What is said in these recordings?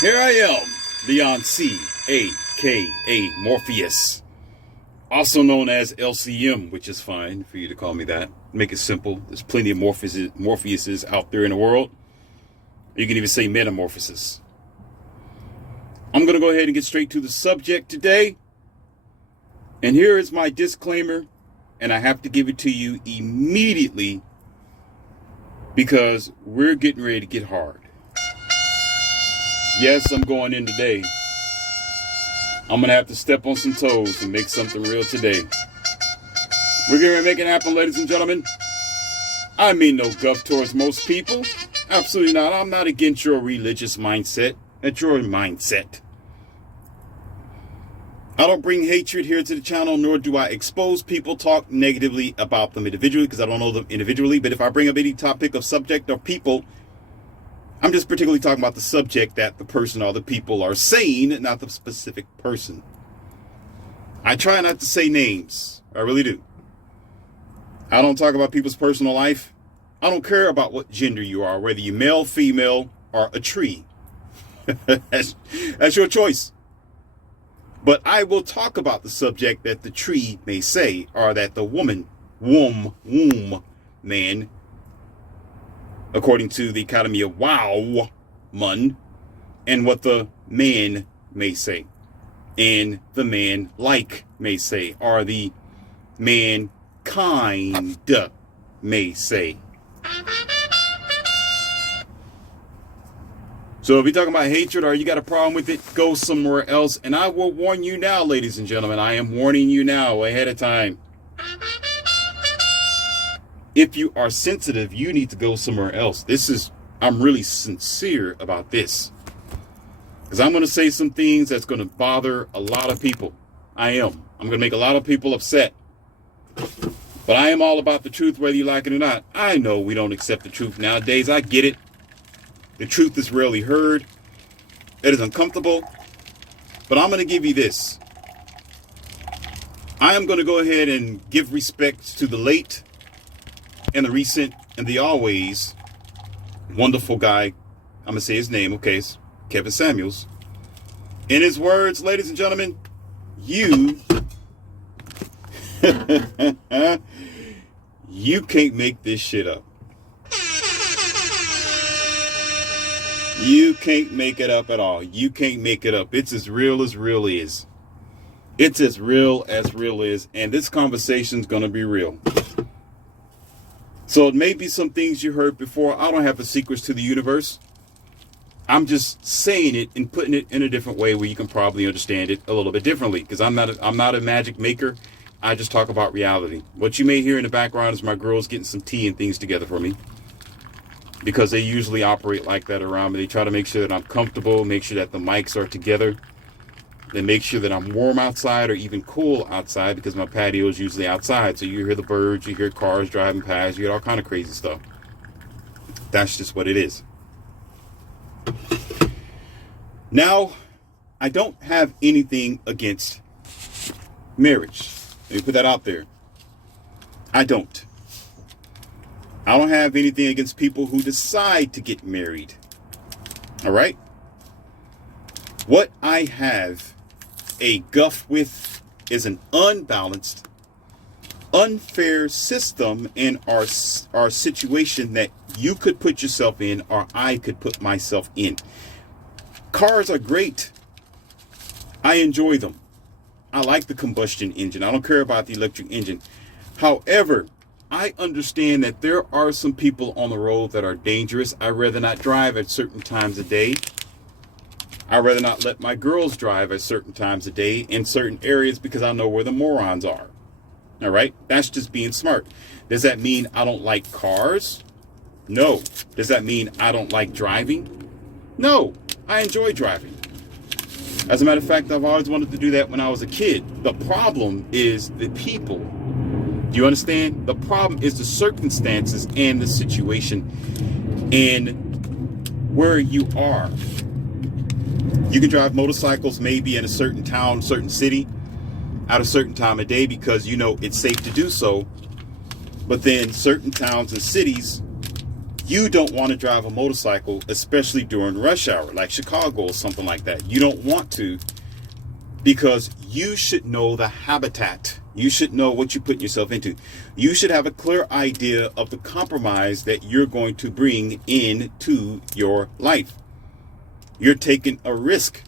Here I am, Leon C, a.k.a. Morpheus, also known as LCM, which is fine for you to call me that. Make it simple. There's plenty of Morpheuses out there in the world. You can even say metamorphosis. I'm going to go ahead and get straight to the subject today. And here is my disclaimer, and I have to give it to you immediately because we're getting ready to get hard. Yes, I'm going in today. I'm going to have to step on some toes and make something real today. We're going to make it happen, ladies and gentlemen. I mean no guff towards most people. Absolutely not. I'm not against your religious mindset. That's your mindset. I don't bring hatred here to the channel, nor do I expose people, talk negatively about them individually, because I don't know them individually. But if I bring up any topic of subject or people, I'm just particularly talking about the subject that the person or the people are saying, not the specific person. I try not to say names. I really do. I don't talk about people's personal life. I don't care about what gender you are, whether you're male, female, or a tree. That's your choice. But I will talk about the subject that the tree may say, or that the womb, man, according to the Academy of Wow, and what the man may say, and the man like may say, or the mankind may say. So if you're talking about hatred or you got a problem with it, go somewhere else. And I will warn you now, ladies and gentlemen. I am warning you now ahead of time. If you are sensitive, you need to go somewhere else. I'm really sincere about this. Because I'm going to say some things that's going to bother a lot of people. I'm going to make a lot of people upset. But I am all about the truth, whether you like it or not. I know we don't accept the truth nowadays. I get it. The truth is rarely heard. It is uncomfortable. But I'm going to give you this. I am going to go ahead and give respect to the late and the recent and the always wonderful guy. I'm going to say his name, okay? It's Kevin Samuels. In his words, ladies and gentlemen, you can't make this shit up. You can't make it up at all. You can't make it up. It's as real is. It's as real is. And this conversation's going to be real. So it may be some things you heard before. I don't have the secrets to the universe. I'm just saying it and putting it in a different way where you can probably understand it a little bit differently. Because I'm not a magic maker. I just talk about reality. What you may hear in the background is my girls getting some tea and things together for me. Because they usually operate like that around me. They try to make sure that I'm comfortable, make sure that the mics are together. They make sure that I'm warm outside or even cool outside because my patio is usually outside. So you hear the birds, you hear cars driving past, you hear all kind of crazy stuff. That's just what it is. Now, I don't have anything against marriage. Let me put that out there. I don't have anything against people who decide to get married. All right? What I have a guff with is an unbalanced, unfair system in our situation that you could put yourself in or I could put myself in. Cars are great. I enjoy them. I like the combustion engine. I don't care about the electric engine. However, I understand that there are some people on the road that are dangerous. I'd rather not drive at certain times of day. I'd rather not let my girls drive at certain times of day in certain areas because I know where the morons are. All right? That's just being smart. Does that mean I don't like cars? No. Does that mean I don't like driving? No. I enjoy driving. As a matter of fact, I've always wanted to do that when I was a kid. The problem is the people. Do you understand? The problem is the circumstances and the situation and where you are. You can drive motorcycles maybe in a certain town, certain city at a certain time of day because you know it's safe to do so. But then certain towns and cities, You don't want to drive a motorcycle, especially during rush hour, like Chicago or something like that. You don't want to, because you should know the habitat. You should know what you're putting yourself into. You should have a clear idea of the compromise that you're going to bring into your life. You're taking a risk.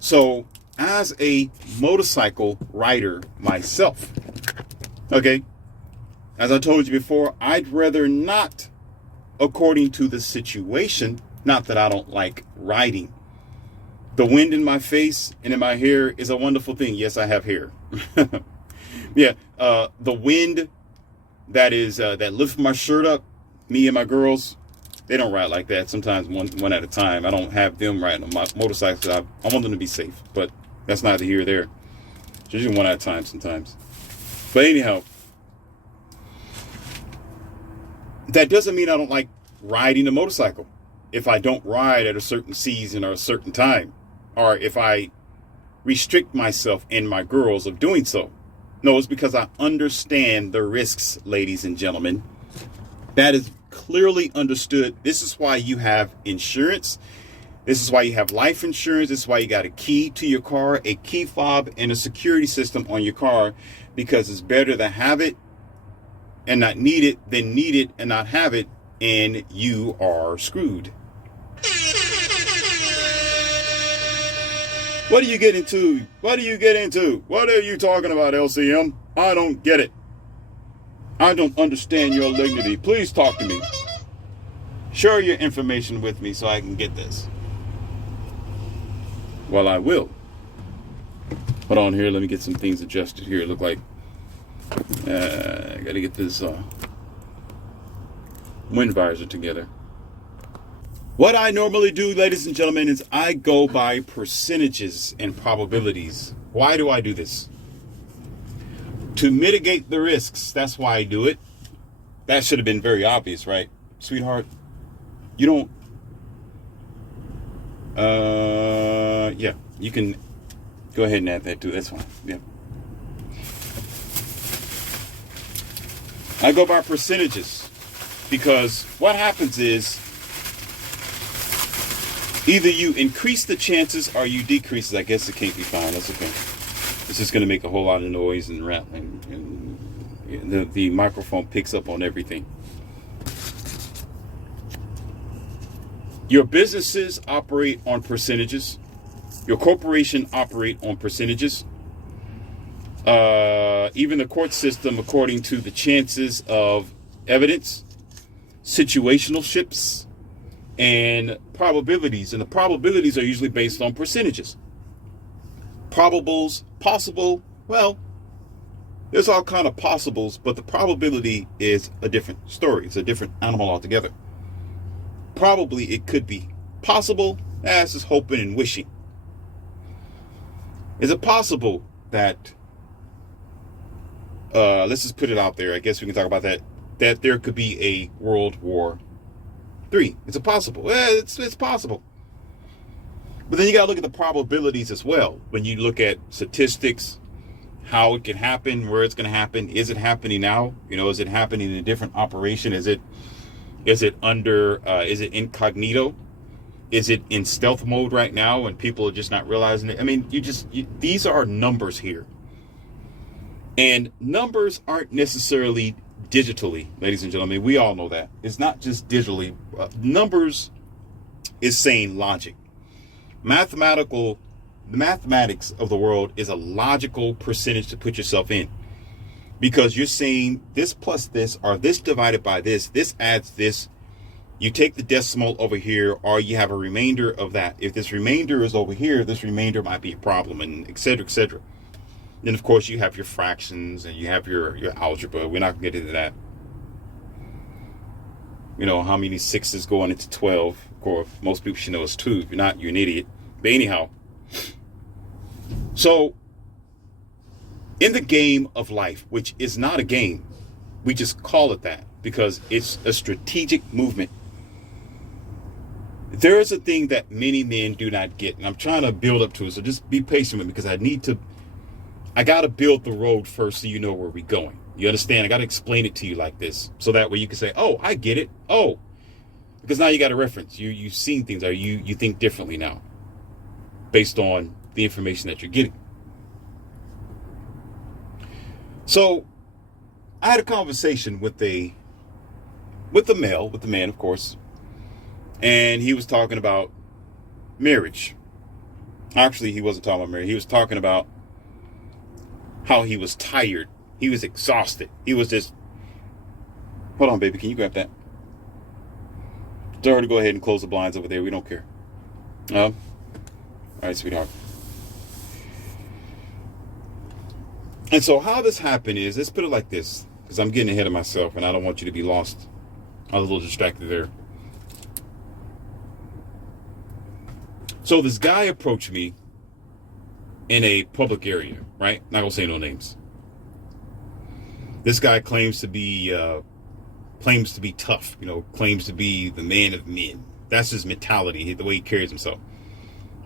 So as a motorcycle rider myself, okay, as I told you before, I'd rather not, according to the situation, not that I don't like riding. The wind in my face and in my hair is a wonderful thing. Yes, I have hair. Yeah, the wind that lifts my shirt up, me and my girls, they don't ride like that. Sometimes one at a time. I don't have them riding on my motorcycles. I want them to be safe, but that's neither here or there. It's usually one at a time sometimes. But anyhow, that doesn't mean I don't like riding a motorcycle. If I don't ride at a certain season or a certain time, or if I restrict myself and my girls of doing so. No, it's because I understand the risks, ladies and gentlemen. That is clearly understood. This is why you have insurance. This is why you have life insurance. This is why you got a key to your car, a key fob, and a security system on your car, because it's better to have it and not need it than need it and not have it, and you are screwed. What do you get into? What do you get into? What are you talking about, LCM? I don't get it. I don't understand your dignity. Please talk to me. Share your information with me so I can get this. Well, I will. Hold on here. Let me get some things adjusted here. Look like I got to get this wind visor together. What I normally do, ladies and gentlemen, is I go by percentages and probabilities. Why do I do this? To mitigate the risks. That's why I do it. That should have been very obvious, right, sweetheart? You don't... yeah, you can go ahead and add that too. That's fine. Yeah. I go by percentages because what happens is either you increase the chances or you decrease it. I guess it can't be found. That's okay. It's just going to make a whole lot of noise and rattling. And the microphone picks up on everything. Your businesses operate on percentages. Your corporation operate on percentages. Even the court system, according to the chances of evidence, situational ships, and probabilities. And the probabilities are usually based on percentages. Probables, possible, well, there's all kind of possibles, but the probability is a different story. It's a different animal altogether. Probably it could be possible. That's just hoping and wishing. Is it possible that, let's just put it out there, I guess we can talk about that there could be a World War III? It's possible. It's possible. But then you got to look at the probabilities as well. When you look at statistics, how it can happen, where it's going to happen. Is it happening now? Is it happening in a different operation? Is it incognito? Is it in stealth mode right now and people are just not realizing it? I mean, these are numbers here. And numbers aren't necessarily digitally, ladies and gentlemen. We all know that. It's not just digitally. Numbers is saying logic. The mathematics of the world is a logical percentage to put yourself in. Because you're saying this plus this, or this divided by this adds this. You take the decimal over here, or you have a remainder of that. If this remainder is over here, this remainder might be a problem, and et cetera, et cetera. Then, of course, you have your fractions, and you have your algebra. We're not going to get into that. How many 6s going into 12. Of course, most people should know it's 2. If you're not, you're an idiot. But anyhow. So, in the game of life, which is not a game, we just call it that because it's a strategic movement. There is a thing that many men do not get, and I'm trying to build up to it, so just be patient with me because I got to build the road first so you know where we're going. You understand? I got to explain it to you like this so that way you can say, oh, I get it. Oh, Because now you got a reference. You've seen things, or you think differently now based on the information that you're getting. So I had a conversation with the man, of course, and he was talking about marriage. Actually, he wasn't talking about marriage. He was talking about how he was tired. He was exhausted. He was just, hold on, baby, can you grab that? Tell her to go ahead and close the blinds over there. We don't care. All right, sweetheart. And so how this happened is, let's put it like this, because I'm getting ahead of myself and I don't want you to be lost. I was a little distracted there. So this guy approached me in a public area, right? Not gonna say no names. This guy claims to be tough, claims to be the man of men. That's his mentality, the way he carries himself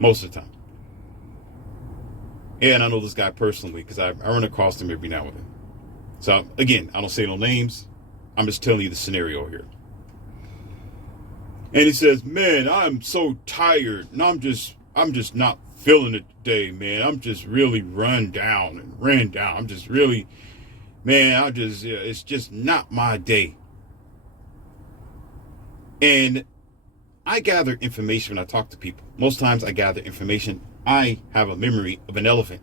most of the time. And I know this guy personally because I run across him every now and then. So again, I don't say no names. I'm just telling you the scenario here. And he says, man, I'm so tired and I'm just not feeling it today, man. I'm just really ran down. I'm just really, man, it's just not my day. And I gather information when I talk to people. Most times I gather information. I have a memory of an elephant.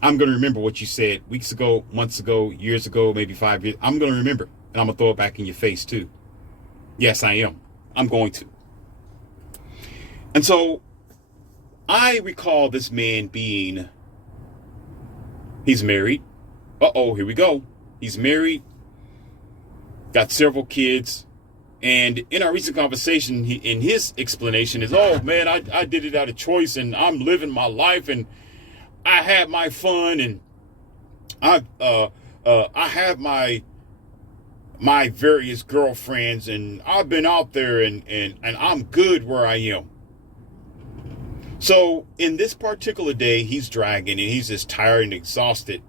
I'm going to remember what you said weeks ago, months ago, years ago, maybe 5 years. I'm going to remember, and I'm going to throw it back in your face too. Yes, I am. I'm going to. And so I recall this man he's married. Here we go. He's married, got several kids. And in our recent conversation, in his explanation is, oh man, I did it out of choice and I'm living my life and I had my fun and I have my various girlfriends and I've been out there and I'm good where I am. So in this particular day, he's dragging and he's just tired and exhausted.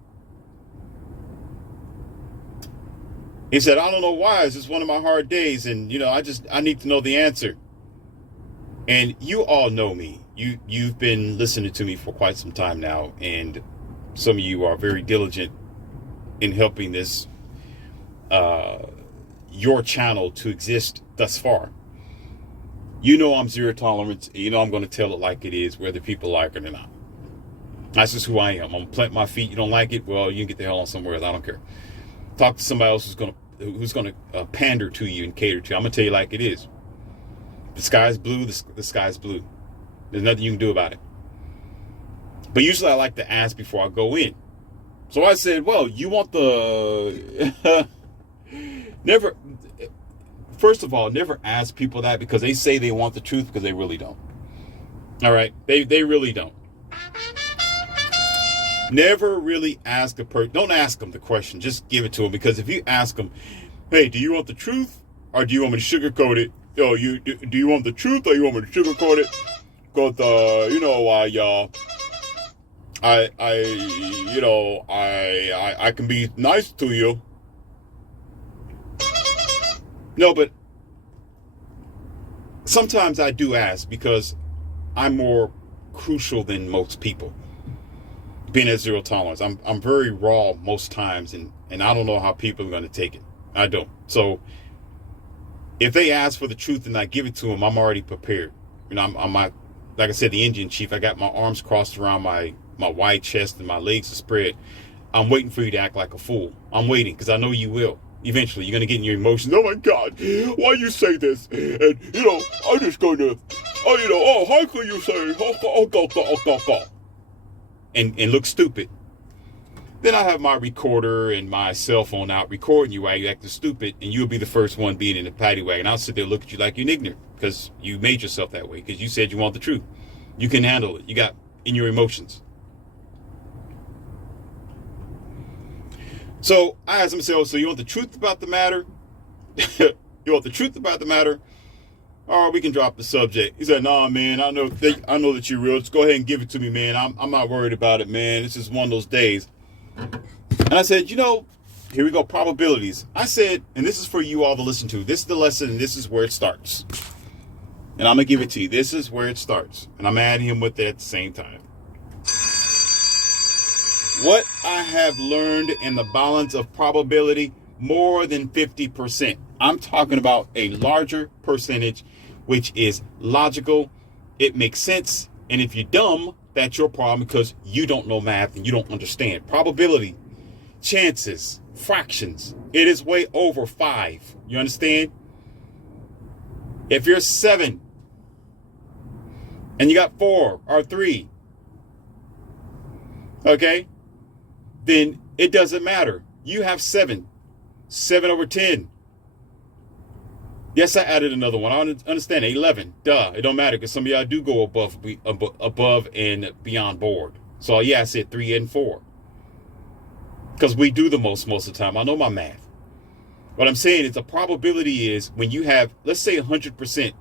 He said, I don't know why. It's just one of my hard days. And, I need to know the answer. And you all know me. You've been listening to me for quite some time now. And some of you are very diligent in helping this, your channel to exist thus far. I'm zero tolerance. I'm going to tell it like it is, whether people like it or not. That's just who I am. I'm going to plant my feet. You don't like it? Well, you can get the hell on somewhere else. I don't care. Talk to somebody else who's gonna pander to you and cater to you. I'm gonna tell you like it is. The sky's blue. The sky's blue. There's nothing you can do about it. But usually I like to ask before I go in. So I said, well, you want the never. First of all, never ask people that because they say they want the truth because they really don't. All right, they really don't. Never really ask a person. Don't ask them the question. Just give it to them. Because if you ask them, hey, do you want the truth or do you want me to sugarcoat it? Do you want the truth or you want me to sugarcoat it? Because, I can be nice to you. No, but sometimes I do ask because I'm more crucial than most people. Being at zero tolerance, I'm very raw most times, and I don't know how people are going to take it. I don't. So if they ask for the truth and I give it to them, I'm already prepared. I'm like I said, the Indian chief. I got my arms crossed around my wide chest and my legs are spread. I'm waiting for you to act like a fool. I'm waiting because I know you will. Eventually, you're going to get in your emotions. Oh my God, why you say this? And I'm just going to, how can you say, and look stupid. Then I have my recorder and my cell phone out recording you while you acting stupid, and you'll be the first one being in the paddy wagon. I'll sit there and look at you like you're ignorant because you made yourself that way because you said you want the truth. You can handle it. You got in your emotions. So I asked him, so you want the truth about the matter? You want the truth about the matter? Or we can drop the subject. He said, nah, man, I know that you're real. Just go ahead and give it to me, man. I'm not worried about it, man. It's just one of those days. And I said, Here we go. Probabilities. I said, and this is for you all to listen to. This is the lesson, and this is where it starts. And I'm going to give it to you. This is where it starts. And I'm adding him with it at the same time. What I have learned in the balance of probability, more than 50%. I'm talking about a larger percentage, which is logical. It makes sense. And if you're dumb, that's your problem because you don't know math and you don't understand. Probability, chances, fractions. It is way over 5. You understand? If you're 7 and you got 4 or 3, okay, then it doesn't matter. You have 7 over 10. Yes, I added another one. I understand 11. Duh, it don't matter because some of y'all do go above and beyond board. So yeah, I said 3 and 4 because we do the most of the time. I know my math. What I'm saying is the probability is when you have, let's say 100%.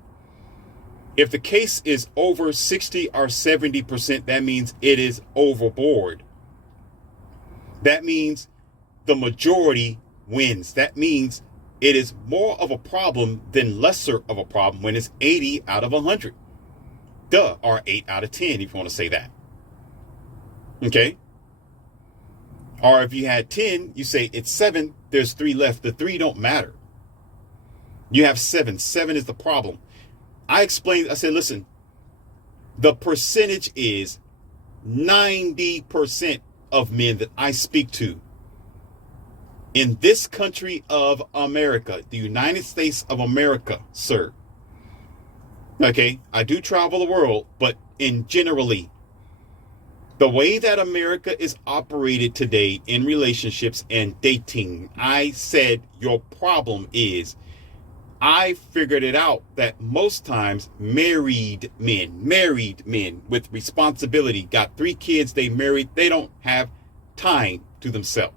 If the case is over 60 or 70%, that means it is overboard. That means the majority wins. That means it is more of a problem than lesser of a problem when it's 80 out of 100. Duh, or 8 out of 10 if you want to say that. Okay? Or if you had 10, you say it's 7, there's 3 left. The 3 don't matter. You have 7. 7 is the problem. I explained, I said, listen, the percentage is 90% of men that I speak to in this country of America, the United States of America, sir. Okay, I do travel the world, but in generally, the way that America is operated today in relationships and dating, I said your problem is, I figured it out that most times married men with responsibility, got 3 kids, they married, they don't have time to themselves.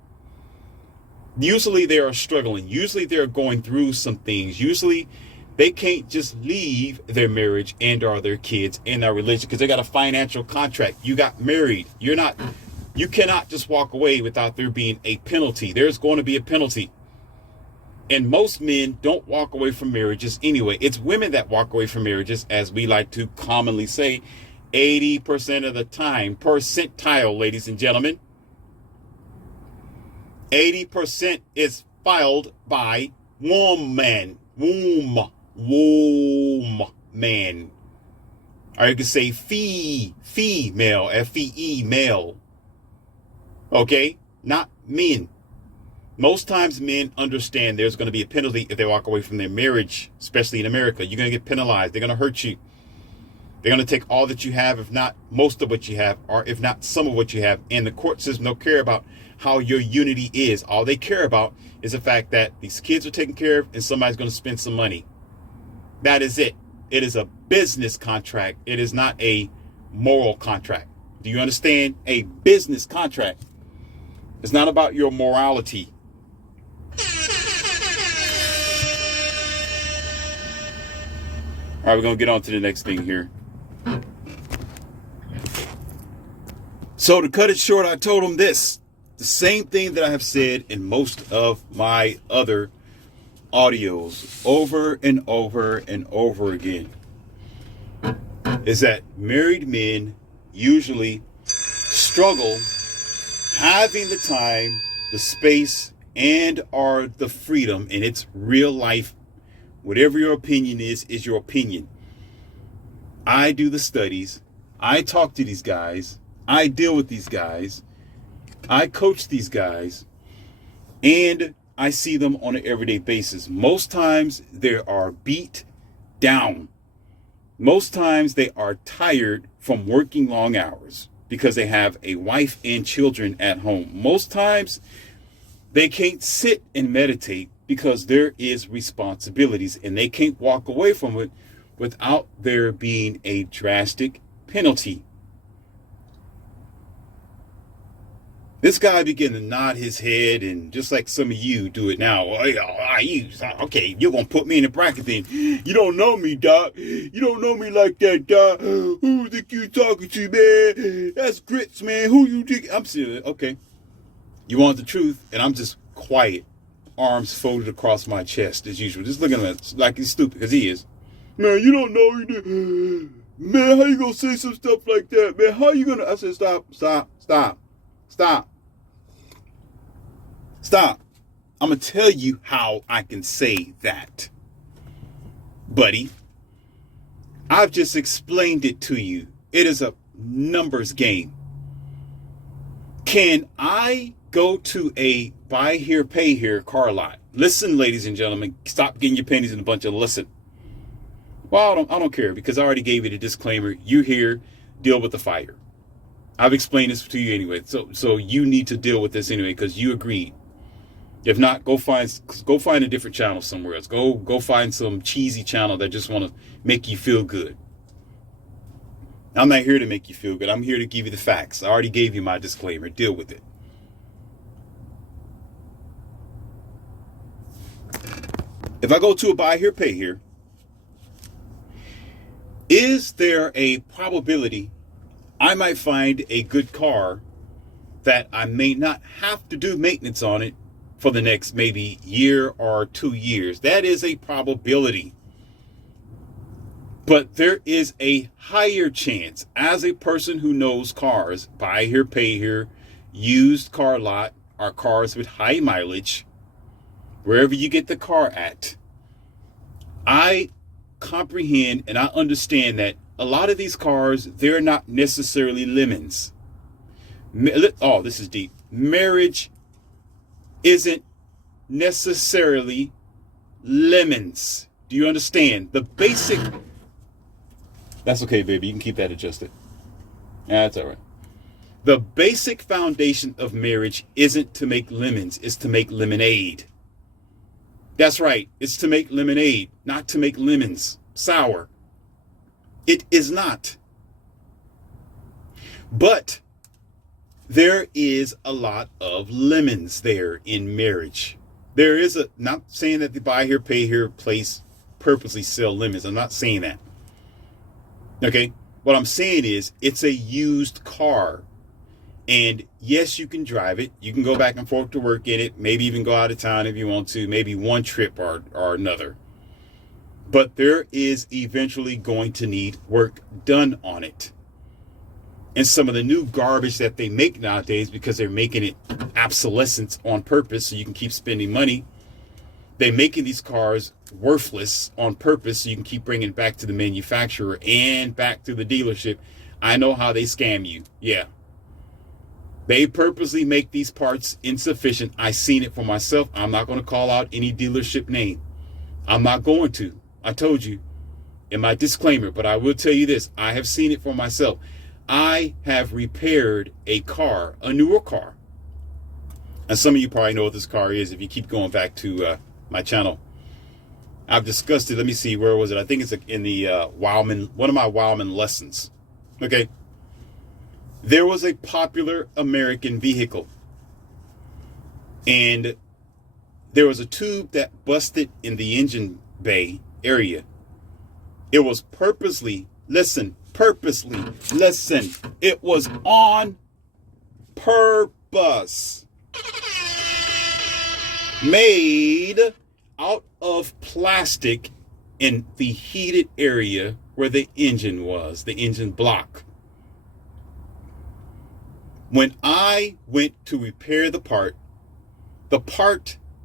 Usually they are struggling. Usually they're going through some things. Usually they can't just leave their marriage and or their kids and their religion because they got a financial contract. You got married. You cannot just walk away without there being a penalty. There's going to be a penalty. And most men don't walk away from marriages anyway. It's women that walk away from marriages, as we like to commonly say, 80% of the time. Percentile, ladies and gentlemen. 80% is filed by woman. Womb man. Or you can say female, F-E-E, male. Okay? Not men. Most times men understand there's going to be a penalty if they walk away from their marriage, especially in America. You're going to get penalized. They're going to hurt you. They're going to take all that you have, if not most of what you have, or if not some of what you have. And the court system don't care about how your unity is. All they care about is the fact that these kids are taken care of and somebody's going to spend some money. That is it. It is a business contract. It is not a moral contract. Do you understand? A business contract. It's not about your morality. All right, we're going to get on to the next thing here. So to cut it short, I told him this. The same thing that I have said in most of my other audios over and over and over again. Is that married men usually struggle having the time, the space, and or the freedom, and it's real life. Whatever your opinion is your opinion. I do the studies. I talk to these guys. I deal with these guys. I coach these guys. And I see them on an everyday basis. Most times they are beat down. Most times they are tired from working long hours because they have a wife and children at home. Most times they can't sit and meditate because there is responsibilities and they can't walk away from it without there being a drastic penalty. This guy began to nod his head, and just like some of you do it now. Okay, you're going to put me in a bracket then. You don't know me, Doc. You don't know me like that, Doc. Who you think you talking to, man? That's grits, man. Who you think? I'm serious. Okay. You want the truth, and I'm just quiet, arms folded across my chest as usual, just looking at me like he's stupid, because he is. Man, you don't know. Man, how you gonna say some stuff like that, man? How you gonna? I said, stop. I'm gonna tell you how I can say that, buddy. I've just explained it to you. It is a numbers game. Can I go to a buy here, pay here car lot? Listen, ladies and gentlemen, stop getting your pennies in a bunch of listen. Well, I don't care, because I already gave you the disclaimer. You here, deal with the fire. I've explained this to you anyway. So you need to deal with this anyway, because you agreed. If not, go find a different channel somewhere else. Go find some cheesy channel that just want to make you feel good. I'm not here to make you feel good. I'm here to give you the facts. I already gave you my disclaimer. Deal with it. If I go to a buy here, pay here, is there a probability I might find a good car that I may not have to do maintenance on it for the next maybe year or 2 years? That is a probability. But there is a higher chance, as a person who knows cars, buy here, pay here, used car lot, or cars with high mileage, wherever you get the car at, I comprehend and I understand that a lot of these cars, they're not necessarily lemons. Oh, this is deep. Marriage isn't necessarily lemons. Do you understand? The basic... That's okay, baby. You can keep that adjusted. That's all right. The basic foundation of marriage isn't to make lemons. It's to make lemonade. That's right. It's to make lemonade, not to make lemons sour. It is not. But there is a lot of lemons there in marriage. There is a, not saying that the buy here, pay here place purposely sell lemons. I'm not saying that. Okay. What I'm saying is it's a used car. And yes, you can drive it. You can go back and forth to work in it. Maybe even go out of town if you want to. Maybe one trip or another. But there is eventually going to need work done on it. And some of the new garbage that they make nowadays, because they're making it obsolescence on purpose so you can keep spending money, they're making these cars worthless on purpose so you can keep bringing it back to the manufacturer and back to the dealership. I know how they scam you. Yeah. They purposely make these parts insufficient. I've seen it for myself. I'm not going to call out any dealership name. I'm not going to. I told you in my disclaimer, but I will tell you this. I have seen it for myself. I have repaired a car, a newer car. And some of you probably know what this car is if you keep going back to my channel. I've discussed it. Let me see. Where was it? I think it's in the Wildman, one of my Wildman lessons. Okay. There was a popular American vehicle. And there was a tube that busted in the engine bay area. It was purposely, listen, it was on purpose. Made out of plastic in the heated area where the engine was, the engine block. When I went to repair the part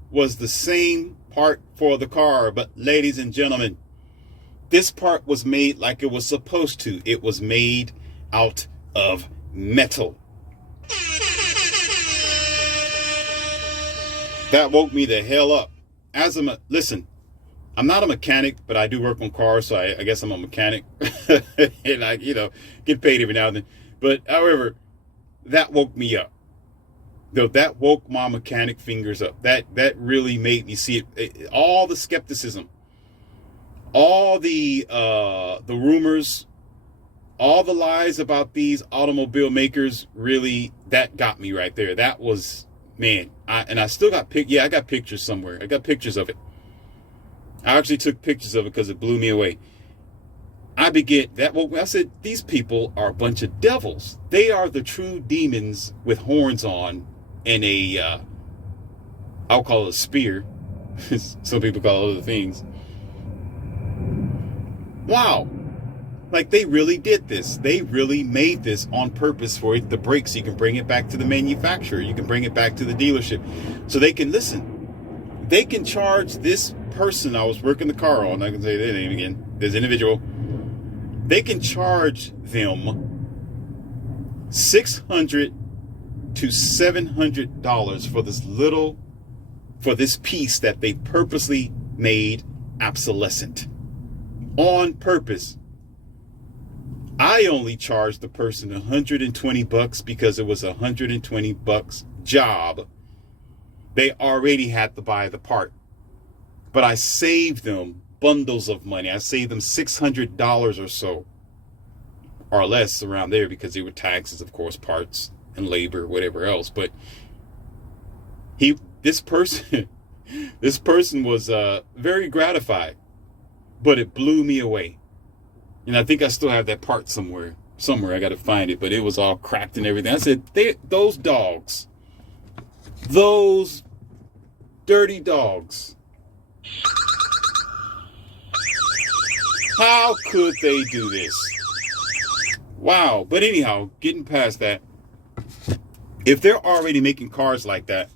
was the same part for the car. But ladies and gentlemen, this part was made like it was supposed to. It was made out of metal. That woke me the hell up. Listen, I'm not a mechanic, but I do work on cars, so I guess I'm a mechanic. And I, get paid every now and then. But however, that woke me up. Though that woke my mechanic fingers up. That really made me see it. All the skepticism, all the rumors, all the lies about these automobile makers, really, that got me right there. That was, man. I still got I got pictures somewhere. I got pictures of it. I actually took pictures of it because it blew me away. I said, these people are a bunch of devils. They are the true demons with horns on and I'll call it a spear. Some people call it other things. Wow. Like, they really did this. They really made this on purpose for it to break, so you can bring it back to the manufacturer. You can bring it back to the dealership. So they can listen. They can charge this person I was working the car on. I can say their name again. This individual. They can charge them $600 to $700 for this piece that they purposely made obsolescent. On purpose. I only charged the person $120 because it was $120 job. They already had to buy the part. But I saved them bundles of money. I saved them $600 or so, or less around there, because there were taxes, of course, parts and labor, whatever else. But this person was very gratified, but it blew me away. And I think I still have that part somewhere. I got to find it, but it was all cracked and everything. I said, those dogs, those dirty dogs, how could they do this? Wow. But anyhow, getting past that, if they're already making cars like that,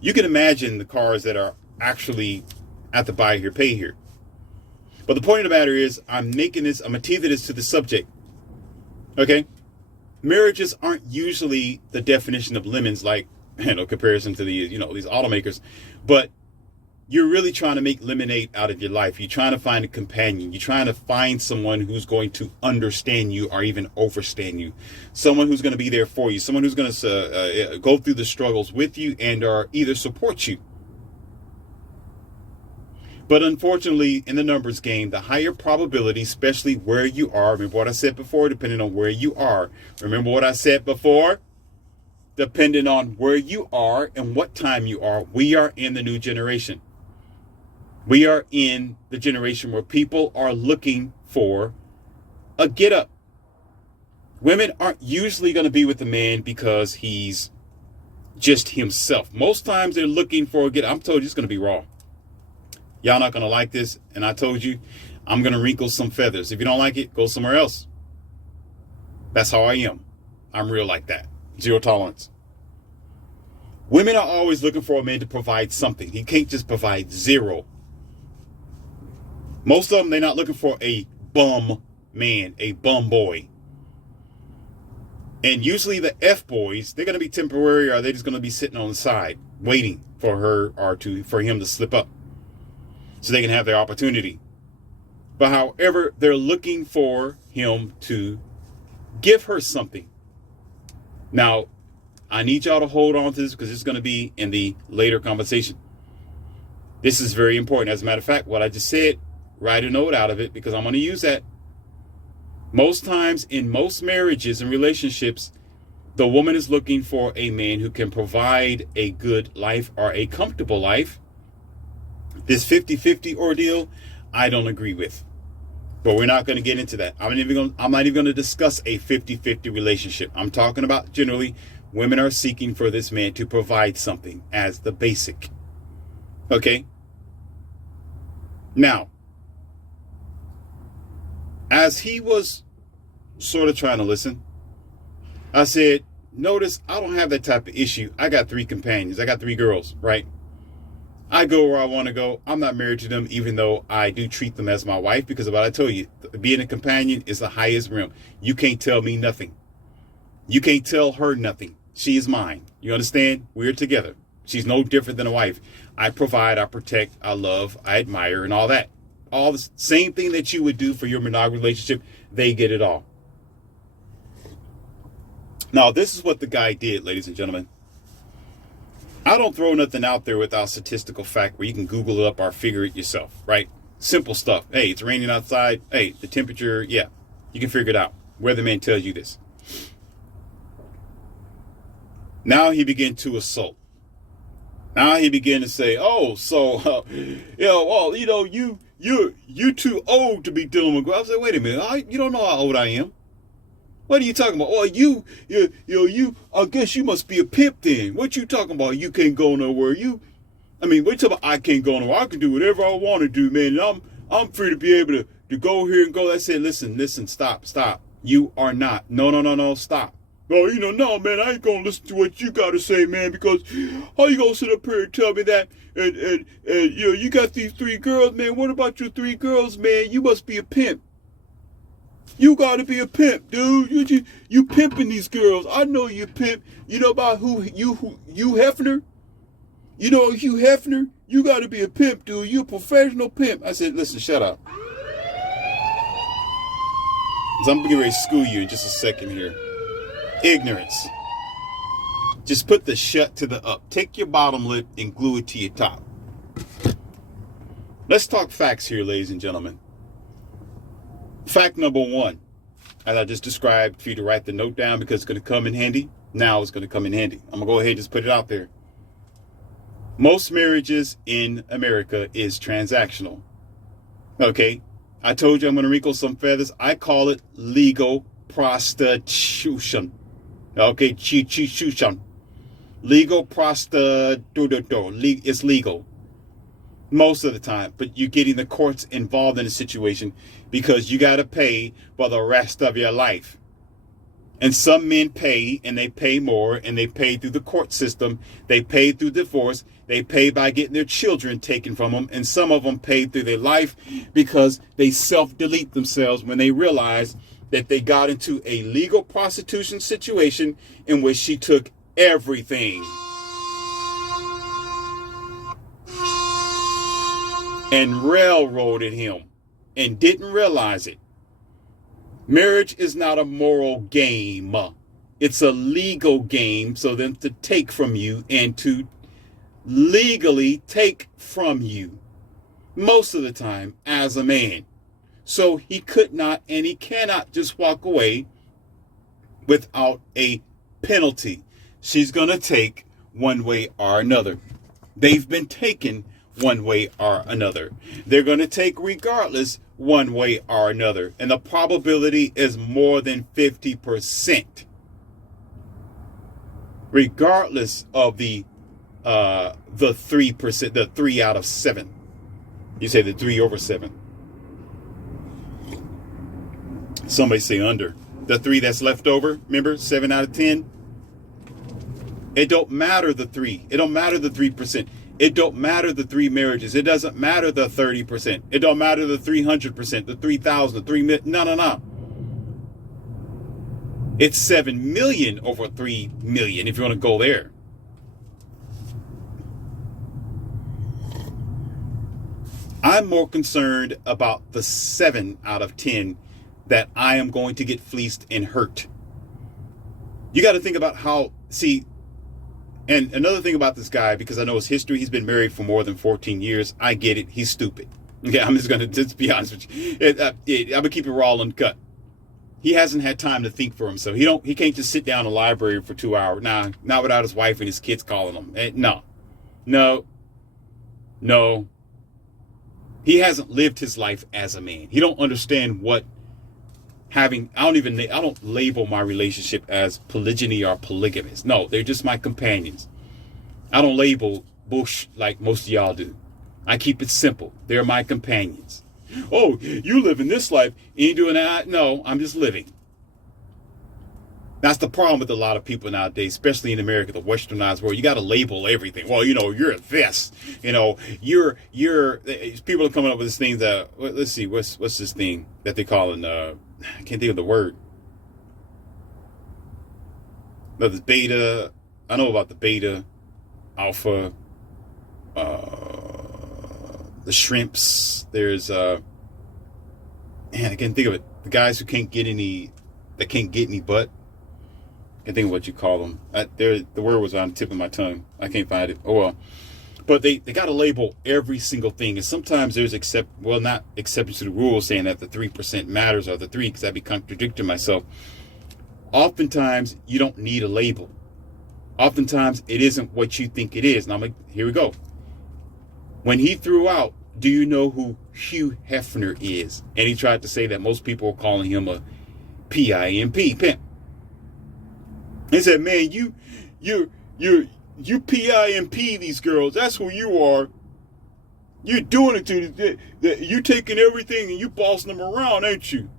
you can imagine the cars that are actually at the buy here, pay here. But the point of the matter is, I'm making this, I'm teasing this to the subject. Okay? Marriages aren't usually the definition of lemons, like, comparison to these automakers. But you're really trying to make lemonade out of your life. You're trying to find a companion. You're trying to find someone who's going to understand you or even overstand you. Someone who's going to be there for you. Someone who's going to go through the struggles with you and or either support you. But unfortunately, in the numbers game, the higher probability, especially where you are, remember what I said before, depending on where you are. Remember what I said before? Depending on where you are and what time you are, we are in the new generation. We are in the generation where people are looking for a get up. Women aren't usually going to be with the man because he's just himself. Most times they're looking for a get up. I'm told you it's going to be raw. Y'all not going to like this. And I told you, I'm going to wrinkle some feathers. If you don't like it, go somewhere else. That's how I am. I'm real like that. Zero tolerance. Women are always looking for a man to provide something. He can't just provide zero. Most of them, they're not looking for a bum man, a bum boy. And usually the F boys, they're going to be temporary, or they're just going to be sitting on the side waiting for her or for him to slip up so they can have their opportunity. But however, they're looking for him to give her something. Now, I need y'all to hold on to this because it's going to be in the later conversation. This is very important. As a matter of fact, what I just said, write a note out of it because I'm going to use that. Most times in most marriages and relationships, the woman is looking for a man who can provide a good life or a comfortable life. This 50-50 ordeal, I don't agree with. But we're not going to get into that. I'm not even going to discuss a 50-50 relationship. I'm talking about generally women are seeking for this man to provide something as the basic. Okay? Now, as he was sort of trying to listen, I said, notice I don't have that type of issue. I got 3 companions. I got 3 girls, right? I go where I want to go. I'm not married to them, even though I do treat them as my wife, because of what I told you, being a companion is the highest realm. You can't tell me nothing. You can't tell her nothing. She is mine. You understand? We're together. She's no different than a wife. I provide, I protect, I love, I admire, and all that. All the same thing that you would do for your monogamy relationship, they get it all. Now, this is what the guy did, ladies and gentlemen. I don't throw nothing out there without statistical fact where you can Google it up or figure it yourself, right? Simple stuff. Hey, it's raining outside. Hey, the temperature, yeah, you can figure it out. Weatherman tells you this. Now he began to assault. Now he began to say, "Oh, so you're too old to be dealing with." I said, "Wait a minute, you don't know how old I am. What are you talking about? Oh, you, I guess you must be a pimp then. What you talking about? You can't go nowhere. I mean, what you talking about? I can't go nowhere. I can do whatever I want to do, man. And I'm free to be able to go here and go. I said, listen, stop. You are not. No, stop. Oh, no, man, I ain't gonna listen to what you gotta say, man, because how you gonna sit up here and tell me that, and you got these 3 girls, man. What about your 3 girls, man? You must be a pimp. You gotta be a pimp, dude. You pimping these girls. I know you pimp. You know about Hugh Hefner? You know Hugh Hefner? You gotta be a pimp, dude. You a professional pimp. I said, listen, shut up. So I'm getting ready to school you in just a second here. Ignorance. Just put the shut to the up. Take your bottom lip and glue it to your top. Let's talk facts here, ladies and gentlemen. Fact number 1, as I just described, for you to write the note down because it's going to come in handy. Now it's going to come in handy. I'm going to go ahead and just put it out there. Most marriages in America is transactional. Okay, I told you I'm going to wrinkle some feathers. I call it legal prostitution. Okay, chichushun. Legal prostitution. It's legal most of the time, but you're getting the courts involved in the situation because you got to pay for the rest of your life. And some men pay, and they pay more, and they pay through the court system. They pay through divorce. They pay by getting their children taken from them. And some of them pay through their life because they self-delete themselves when they realize that they got into a legal prostitution situation in which she took everything and railroaded him and didn't realize it. Marriage is not a moral game. It's a legal game, so then to take from you and to legally take from you most of the time as a man. So he could not and he cannot just walk away without a penalty. She's going to take one way or another. They've been taken one way or another. They're going to take regardless one way or another. And the probability is more than 50%. Regardless of the 3%, the 3 out of 7. You say the 3 over 7. Somebody say under. The 3 that's left over, remember, 7 out of 10. It don't matter the 3. It don't matter the 3%. It don't matter the 3 marriages. It doesn't matter the 30%. It don't matter the 300%, the 3,000, the 3 million. No. It's 7 million over 3 million if you want to go there. I'm more concerned about the 7 out of 10 that I am going to get fleeced and hurt. You got to think about how, and another thing about this guy, because I know his history, he's been married for more than 14 years. I get it. He's stupid. Okay, I'm just going to just be honest with you. I'm going to keep it raw and cut. He hasn't had time to think for himself. He can't just sit down in the library for 2 hours. Nah, not without his wife and his kids calling him. No. He hasn't lived his life as a man. He don't understand what I don't label my relationship as polygyny or polygamous. No, they're just my companions. I don't label bush like most of y'all do. I keep it simple. They're my companions. Oh, you live in this life, you doing that? No, I'm just living. That's the problem with a lot of people nowadays, especially in America, the westernized world. You got to label everything. Well, you're this. You're. People are coming up with this thing that. Let's see, what's this thing that they call in? I can't think of the word. But the beta. I know about the beta, alpha, the shrimps. There's I can't think of it. The guys who can't get any butt. I can't think of what you call them. The word was on the tip of my tongue. I can't find it. Oh well. But they got to label every single thing. And sometimes there's not exceptions to the rule saying that the 3% matters or the 3, because I'd be contradicting myself. Oftentimes you don't need a label. Oftentimes it isn't what you think it is. And I'm like, here we go. When he threw out, do you know who Hugh Hefner is? And he tried to say that most people are calling him a PIMP, pimp. He said, man, You pimp these girls. That's who you are. You're doing it to you taking everything and you bossing them around, ain't you?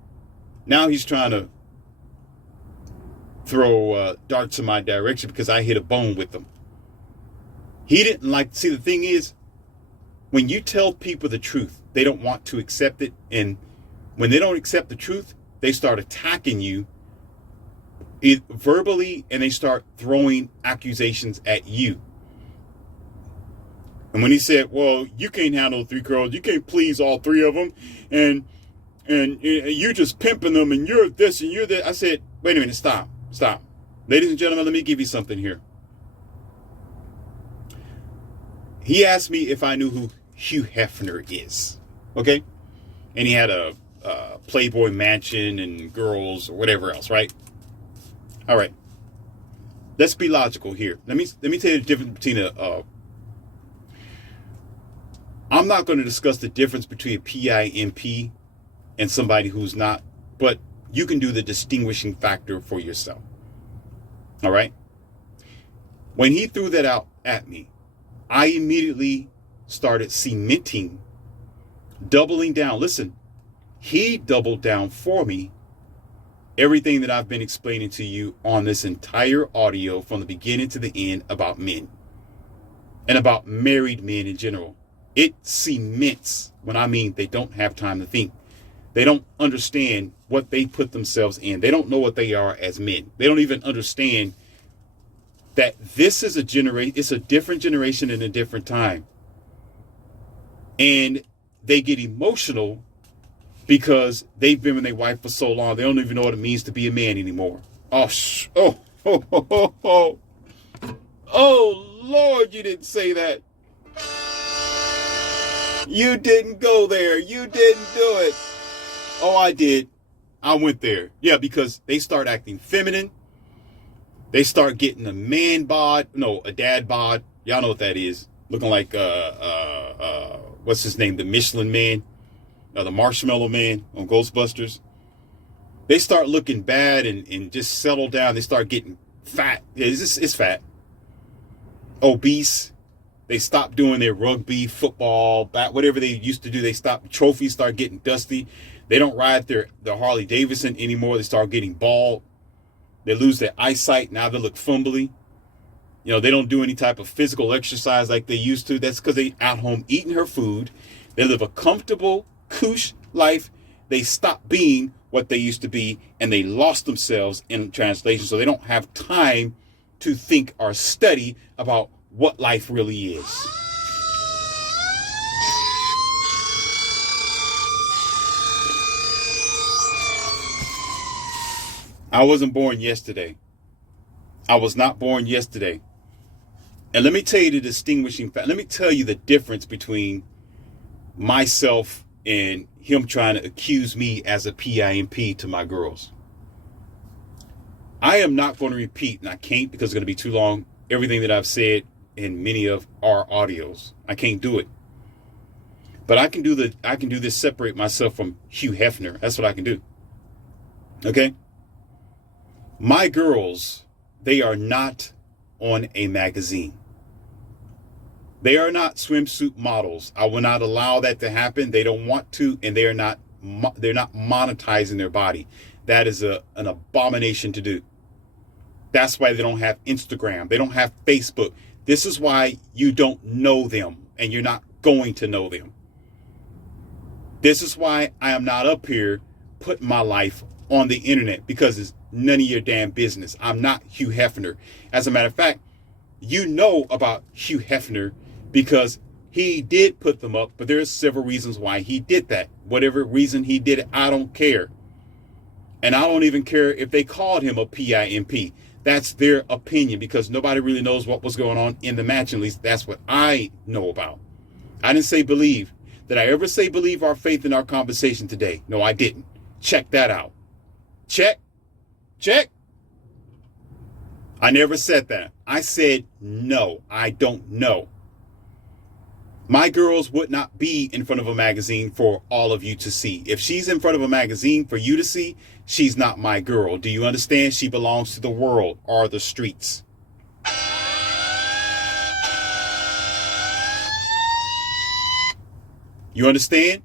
Now he's trying to throw darts in my direction because I hit a bone with him. He didn't like. See, the thing is, when you tell people the truth, they don't want to accept it, and when they don't accept the truth, they start attacking you verbally, and they start throwing accusations at you. And when he said, well, you can't handle 3 girls, you can't please all 3 of them, and you're just pimping them, and you're this and you're that, I said, wait a minute, stop. Ladies and gentlemen, let me give you something here. He asked me if I knew who Hugh Hefner is, okay? And he had a Playboy mansion and girls or whatever else, right? All right. Let's be logical here. Let me tell you the difference between I'm not going to discuss the difference between a PIMP and somebody who's not, but you can do the distinguishing factor for yourself. All right? When he threw that out at me, I immediately started cementing, doubling down. Listen, he doubled down for me everything that I've been explaining to you on this entire audio from the beginning to the end about men and about married men in general. It cements when I mean they don't have time to think. They don't understand what they put themselves in. They don't know what they are as men. They don't even understand that this is it's a different generation in a different time. And they get emotional because they've been with their wife for so long. They don't even know what it means to be a man anymore. Oh, Lord, you didn't say that. You didn't go there. You didn't do it. Oh, I did. I went there. Yeah, because they start acting feminine. They start getting a man bod. No, a dad bod. Y'all know what that is. Looking like, what's his name? The Michelin Man. The Marshmallow Man on Ghostbusters. They start looking bad and just settle down. They start getting fat. Yeah, it's fat. Obese. They stop doing their rugby, football, whatever they used to do. They stop. Trophies start getting dusty. They don't ride their Harley Davidson anymore. They start getting bald. They lose their eyesight. Now they look fumbly. You know, they don't do any type of physical exercise like they used to. That's because they out home eating her food. They live a comfortable, cush life. They stop being what they used to be, and they lost themselves in translation. So they don't have time to think or study about what life really is. I wasn't born yesterday. I was not born yesterday. And let me tell you the distinguishing fact. Let me tell you the difference between myself and him trying to accuse me as a PIMP to my girls. I am not going to repeat, and I can't because it's going to be too long, everything that I've said in many of our audios. I can't do it. But I can do this, separate myself from Hugh Hefner. That's what I can do. Okay? My girls, they are not on a magazine. They are not swimsuit models. I will not allow that to happen. They don't want to, and they're not monetizing their body. That is an abomination to do. That's why they don't have Instagram. They don't have Facebook. This is why you don't know them, and you're not going to know them. This is why I am not up here putting my life on the internet, because it's none of your damn business. I'm not Hugh Hefner. As a matter of fact, you know about Hugh Hefner because he did put them up, but there's several reasons why he did that. Whatever reason he did it, I don't care. And I don't even care if they called him a PIMP. That's their opinion, because nobody really knows what was going on in the match. At least that's what I know about. I didn't say believe. Did I ever say believe our faith in our conversation today? No, I didn't. Check that out. Check. I never said that. I said no, I don't know. My girls would not be in front of a magazine for all of you to see. If she's in front of a magazine for you to see, she's not my girl. Do you understand? She belongs to the world or the streets. You understand?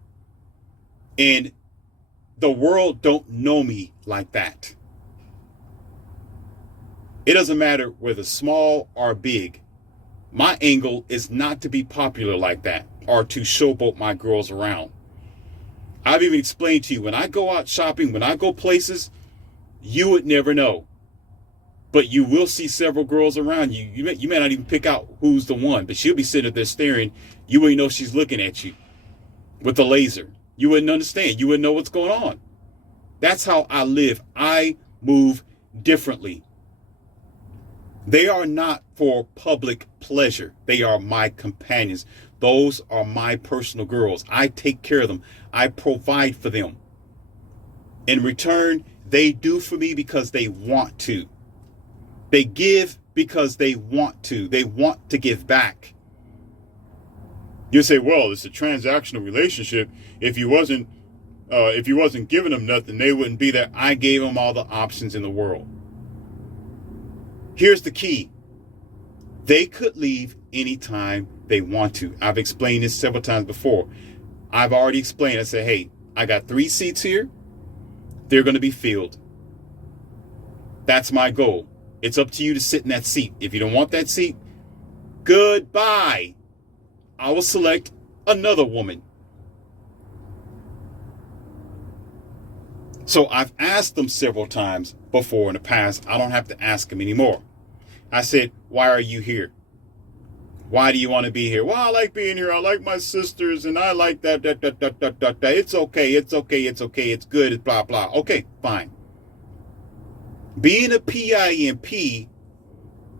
And the world don't know me like that. It doesn't matter whether small or big. My angle is not to be popular like that or to showboat my girls around. I've even explained to you, when I go out shopping, when I go places, you would never know. But you will see several girls around you. You may not even pick out who's the one, but she'll be sitting there staring. You wouldn't know she's looking at you with a laser. You wouldn't understand. You wouldn't know what's going on. That's how I live. I move differently. They are not for public pleasure. They are my companions. Those are my personal girls. I take care of them. I provide for them. In return, they do for me because they want to. They give because they want to. They want to give back. You say, well, it's a transactional relationship. If you wasn't giving them nothing, they wouldn't be there. I gave them all the options in the world. Here's the key. They could leave anytime they want to. I've explained this several times before. I've already explained. I said, hey, I got 3 seats here. They're going to be filled. That's my goal. It's up to you to sit in that seat. If you don't want that seat, goodbye. I will select another woman. So I've asked them several times before in the past. I don't have to ask them anymore. I said, why are you here? Why do you want to be here? Well, I like being here. I like my sisters and I like that. It's okay. It's good. It's blah, blah. Okay, fine. Being a PIMP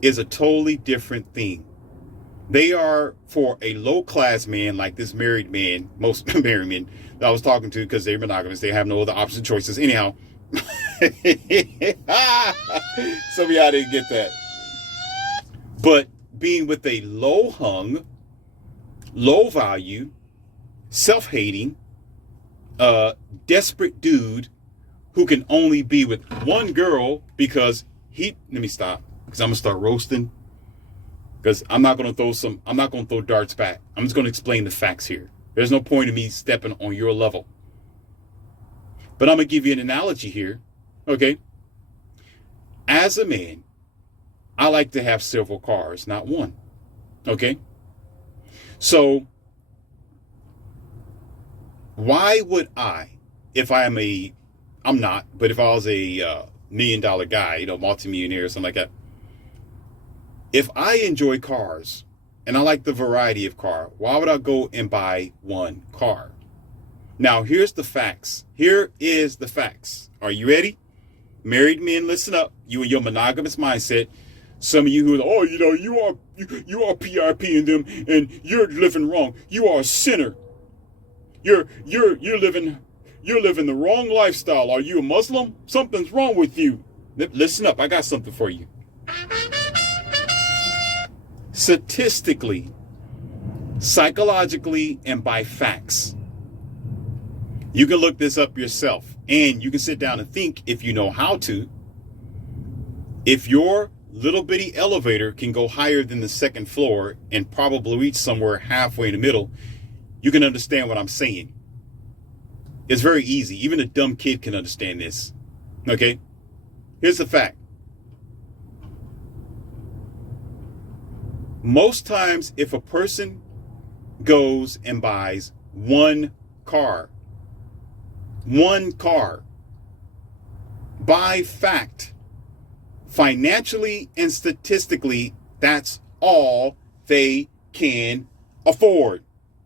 is a totally different thing. They are for a low-class man like this married man, most married men that I was talking to, because they're monogamous. They have no other option choices. Anyhow, some of y'all didn't get that. But being with a low-hung, low-value, self-hating, desperate dude who can only be with one girl because let me stop, because I'm going to start roasting. Because I'm not going to throw darts back. I'm just going to explain the facts here. There's no point in me stepping on your level. But I'm going to give you an analogy here. Okay. As a man, I like to have several cars, not one. Okay. So why would I'm not, but if I was a $1 million guy, multimillionaire or something like that, if I enjoy cars and I like the variety of car, why would I go and buy one car? Now, here's the facts. Here is the facts. Are you ready? Married men, listen up. You and your monogamous mindset. Some of you who are, you are PRP in them and you're living wrong. You are a sinner. You're living the wrong lifestyle. Are you a Muslim? Something's wrong with you. Listen up. I got something for you. Statistically, psychologically, and by facts. You can look this up yourself, and you can sit down and think if you know how to. If your little bitty elevator can go higher than the second floor and probably reach somewhere halfway in the middle, you can understand what I'm saying. It's very easy. Even a dumb kid can understand this. Okay? Here's the fact. Most times, if a person goes and buys one car, by fact, financially and statistically, that's all they can afford.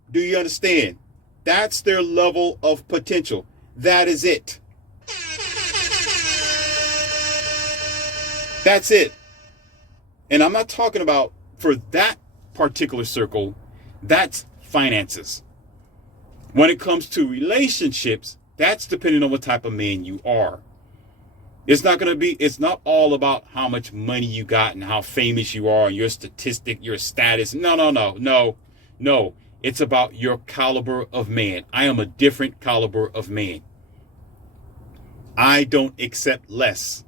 Do you understand? That's their level of potential. That is it. That's it. And I'm not talking about, for that particular circle, that's finances. When it comes to relationships, that's depending on what type of man you are. It's not all about how much money you got and how famous you are and your statistic, your status. No. It's about your caliber of man. I am a different caliber of man. I don't accept less.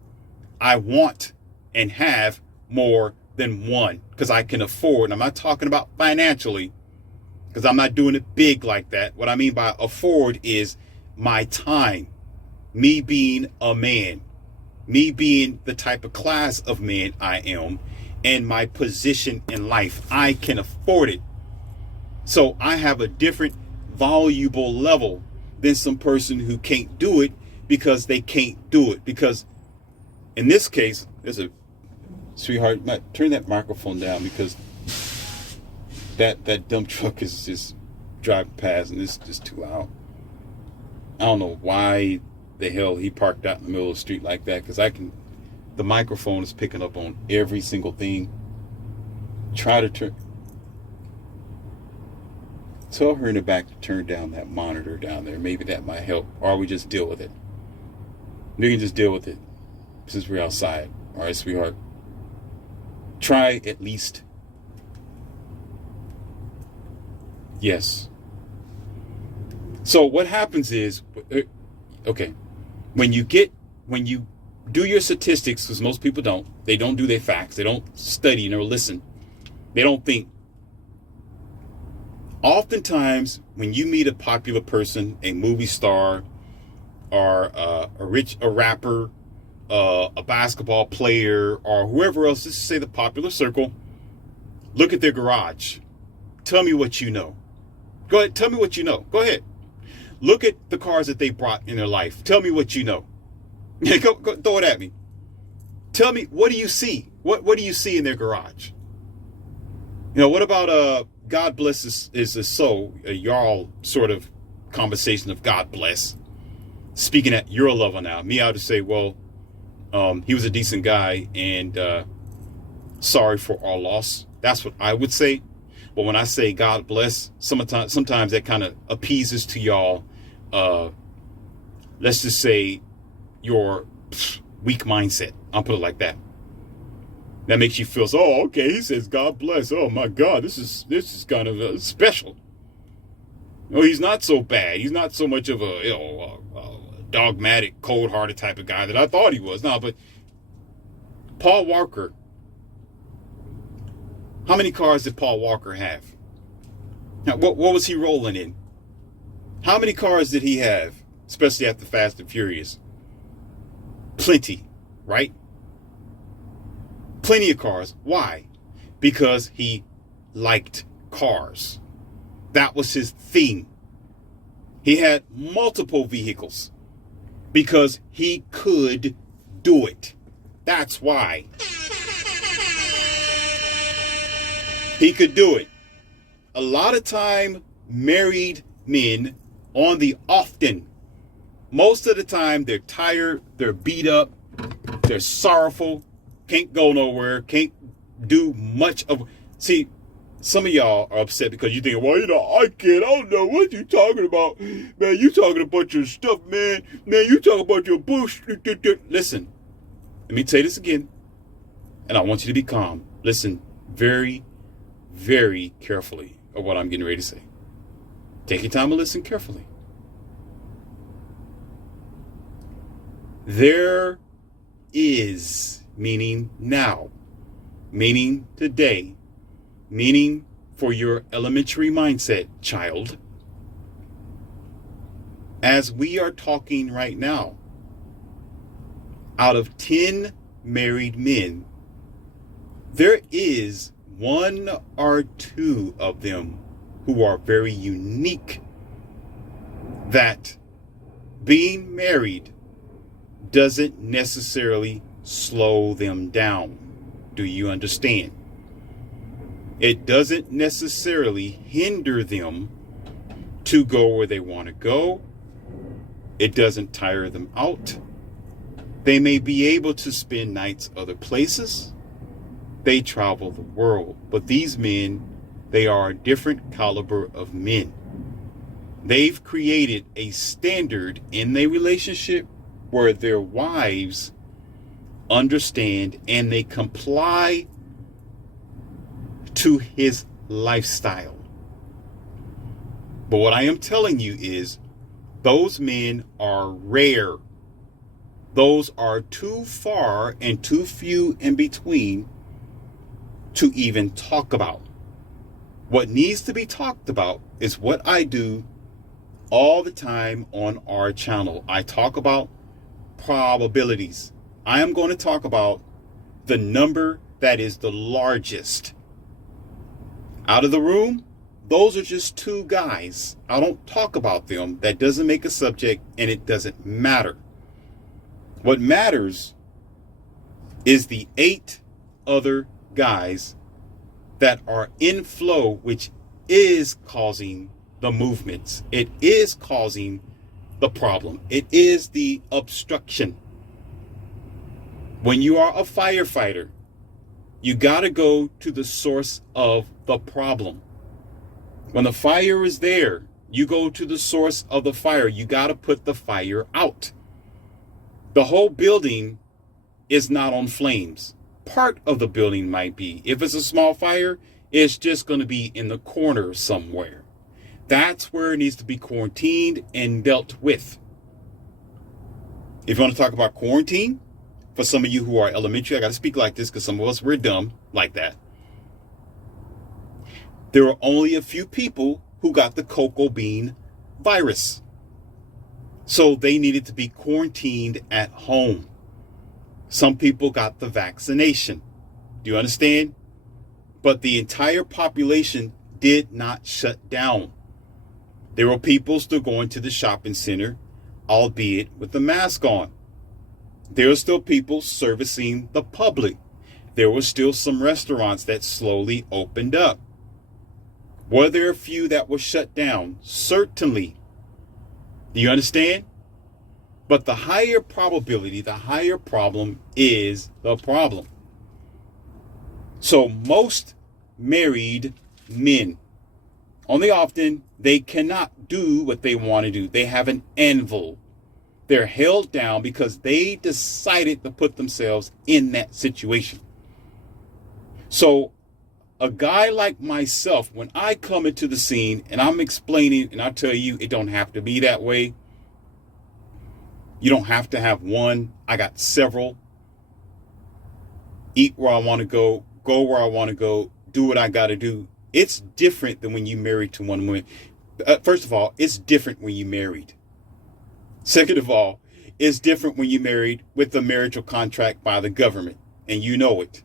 I want and have more than one because I can afford. And I'm not talking about financially. because I'm not doing it big like that. What I mean by afford is my time, me being a man, me being the type of class of man I am, and my position in life. I can afford it. So I have a different valuable level than some person who can't do it because they can't do it. Because in this case, there's a sweetheart, turn that microphone down because that dump truck is just driving past and it's just too loud. I don't know why the hell he parked out in the middle of the street like that, because the microphone is picking up on every single thing. Try to tell her in the back to turn down that monitor down there. Maybe that might help, or we just deal with it. We can just deal with it since we're outside. All right, sweetheart. Try at least. Yes. So what happens is, okay, when you do your statistics, because most people don't, they don't do their facts, they don't study nor listen, they don't think. Oftentimes, when you meet a popular person, a movie star, or a rapper, a basketball player, or whoever else, let's say the popular circle, look at their garage. Tell me what you know. Go ahead, tell me what you know. Go ahead. Look at the cars that they brought in their life. Tell me what you know. Go throw it at me. Tell me, what do you see? What do you see in their garage? You know, what about God bless is a soul, a y'all sort of conversation of God bless. Speaking at your level now, me, I would say, well, he was a decent guy and sorry for our loss. That's what I would say. But when I say God bless, sometimes that kind of appeases to y'all, let's just say, your weak mindset. I'll put it like that. That makes you feel so, oh, okay, he says God bless. Oh my God, this is kind of special. No, he's not so bad. He's not so much of a dogmatic, cold-hearted type of guy that I thought he was. No, but Paul Walker. How many cars did Paul Walker have? Now, what was he rolling in? How many cars did he have, especially after Fast and Furious? Plenty, right? Plenty of cars. Why? Because he liked cars. That was his thing. He had multiple vehicles because he could do it. That's why. He could do it. A lot of time, married men most of the time, they're tired, they're beat up, they're sorrowful, can't go nowhere, can't do much of. See, some of y'all are upset because you think, well, I can't, I don't know what you talking about. Man, you talking about your stuff, man. Man, you talking about your bush. Listen, let me say this again, and I want you to be calm. Listen very, very carefully of what I'm getting ready to say. Take your time and listen carefully. There is, meaning now, meaning today, meaning for your elementary mindset, child. As we are talking right now, out of 10 married men, there is one or two of them who are very unique, that being married doesn't necessarily slow them down. Do you understand? It doesn't necessarily hinder them to go where they want to go. It doesn't tire them out. They may be able to spend nights other places. They travel the world. But these men, they are a different caliber of men. They've created a standard in their relationship where their wives understand and they comply to his lifestyle. But what I am telling you is those men are rare. Those are too far and too few in between to even talk about. What needs to be talked about is what I do all the time on our channel. I talk about probabilities. I am going to talk about the number that is the largest. Out of the room, those are just two guys. I don't talk about them. That doesn't make a subject, and it doesn't matter. What matters is the 8 other guys that are in flow, which is causing the movements. It is causing the problem. It is the obstruction. When you are a firefighter, you got to go to the source of the problem. When the fire is there, you go to the source of the fire. You got to put the fire out. The whole building is not on flames. Part of the building might be. If it's a small fire, it's just going to be in the corner somewhere. That's where it needs to be quarantined and dealt with. If you want to talk about quarantine, for some of you who are elementary, I got to speak like this because some of us, we're dumb like that. There were only a few people who got the cocoa bean virus. So they needed to be quarantined at home. Some people got the vaccination. Do you understand? But the entire population did not shut down. There were people still going to the shopping center, albeit with the mask on. There were still people servicing the public. There were still some restaurants that slowly opened up. Were there a few that were shut down? Certainly. Do you understand? But the higher probability, the higher problem is the problem. So most married men, only often, they cannot do what they want to do. They have an anvil. They're held down because they decided to put themselves in that situation. So a guy like myself, when I come into the scene and I'm explaining and I tell you it don't have to be that way. You don't have to have one. I got several. Eat where I want to go where I want to go, do what I got to do. It's different than when you married to one woman. First of all, it's different when you married. Second of all, it's different when you married with a marital contract by the government, and you know it.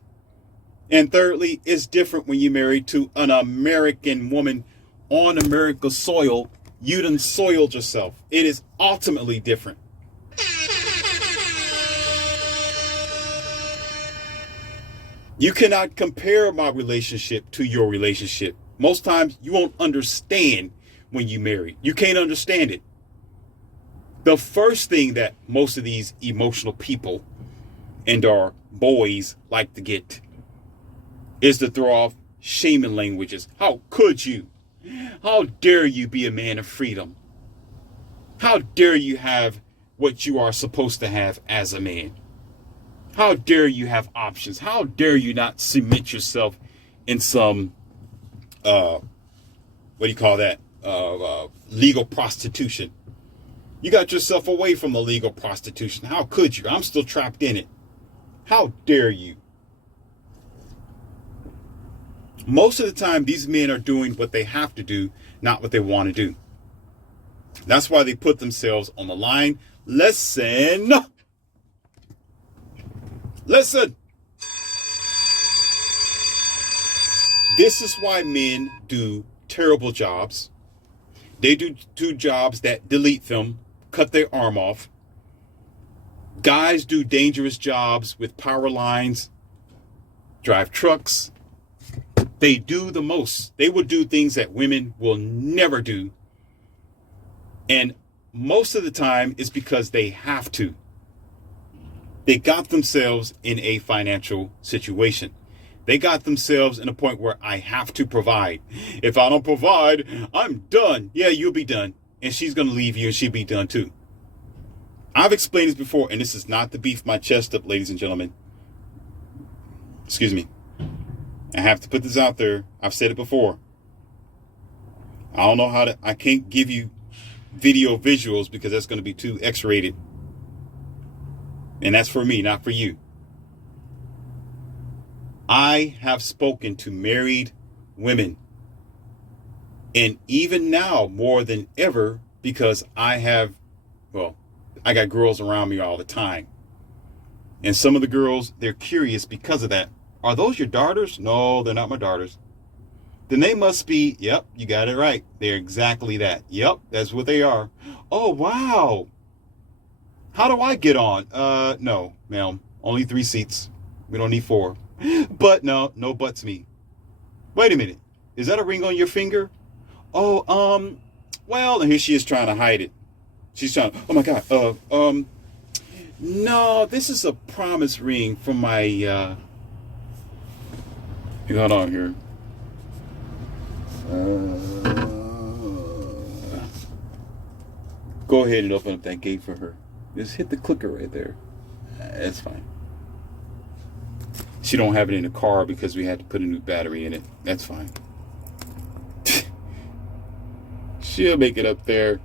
And thirdly, it's different when you married to an American woman on America's soil. You done soiled yourself. It is ultimately different. You cannot compare my relationship to your relationship. Most times you won't understand when you marry. You can't understand it. The first thing that most of these emotional people and our boys like to get is to throw off shaming languages. How could you? How dare you be a man of freedom? How dare you have what you are supposed to have as a man? How dare you have options? How dare you not submit yourself in some, what do you call that? Legal prostitution. You got yourself away from the legal prostitution. How could you? I'm still trapped in it. How dare you? Most of the time, these men are doing what they have to do, not what they want to do. That's why they put themselves on the line. Listen. This is why men do terrible jobs. They do jobs that delete them, cut their arm off. Guys do dangerous jobs with power lines, drive trucks. They do the most. They will do things that women will never do. And most of the time it's because they have to. They got themselves in a financial situation. They got themselves in a point where I have to provide. If I don't provide, I'm done. Yeah, you'll be done. And she's going to leave you and she'll be done too. I've explained this before, and this is not to beef my chest up, ladies and gentlemen. Excuse me. I have to put this out there. I've said it before. I don't know I can't give you video visuals because that's going to be too X-rated. And that's for me, not for you. I have spoken to married women And even now, more than ever, because I got girls around me all the time. And some of the girls, they're curious because of that. Are those your daughters? No, they're not my daughters. Then they must be, yep, you got it right. They're exactly that. Yep, that's what they are. Oh, wow. How do I get on? No, ma'am. Only 3 seats. We don't need 4. But no buts me. Wait a minute. Is that a ring on your finger? Oh, well, and here she is trying to hide it. She's trying, oh my God, no, this is a promise ring from my, hold on here. Go ahead and open up that gate for her. Just hit the clicker right there. That's fine. She don't have it in the car because we had to put a new battery in it. That's fine. She'll make it up there.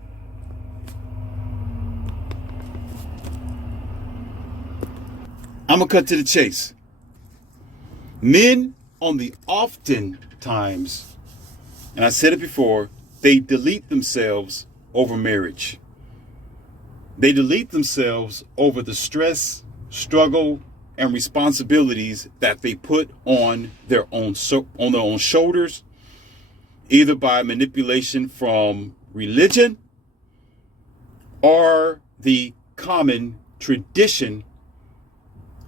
I'm going to cut to the chase. Men on the oftentimes, and I said it before, they delete themselves over marriage. They delete themselves over the stress, struggle, and responsibilities that they put on their own shoulders, either by manipulation from religion or the common tradition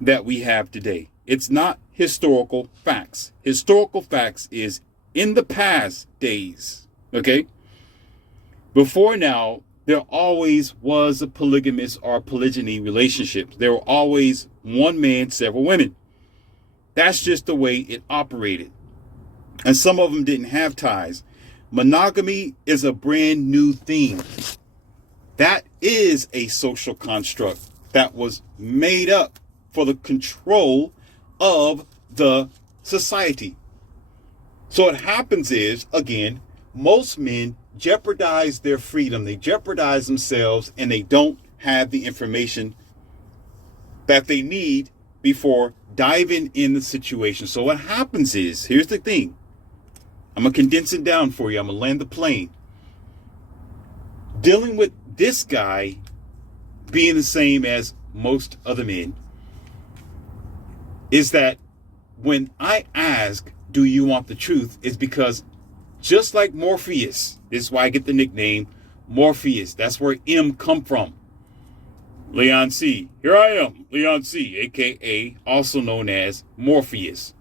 that we have today. It's not historical facts. Historical facts is in the past days, okay? Before now, there always was a polygamous or polygyny relationship. There were always one man, several women. That's just the way it operated. And some of them didn't have ties. Monogamy is a brand new thing. That is a social construct that was made up for the control of the society. So what happens is, again, most men jeopardize their freedom. They jeopardize themselves, and they don't have the information that they need before diving in the situation. So what happens is, here's the thing. I'm going to condense it down for you. I'm going to land the plane. Dealing with this guy being the same as most other men is that when I ask, do you want the truth, is because just like Morpheus, this is why I get the nickname Morpheus. That's where M come from. Leon C. Here I am, Leon C., a.k.a. also known as Morpheus.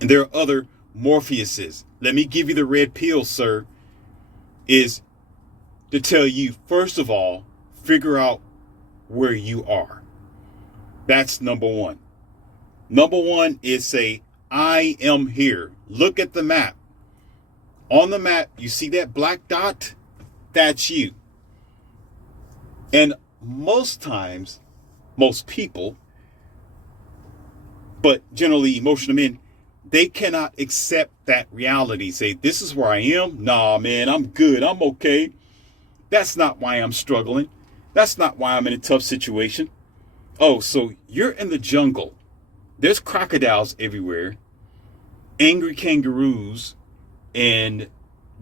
And there are other Morpheuses. Let me give you the red pill, sir, is to tell you, first of all, figure out where you are. That's number one. Number one is say, I am here. Look at the map. On the map, you see that black dot? That's you. And most times, most people, but generally emotional men, they cannot accept that reality. Say, this is where I am. Nah, man, I'm good. I'm okay. That's not why I'm struggling. That's not why I'm in a tough situation. Oh, so you're in the jungle. There's crocodiles everywhere, angry kangaroos, and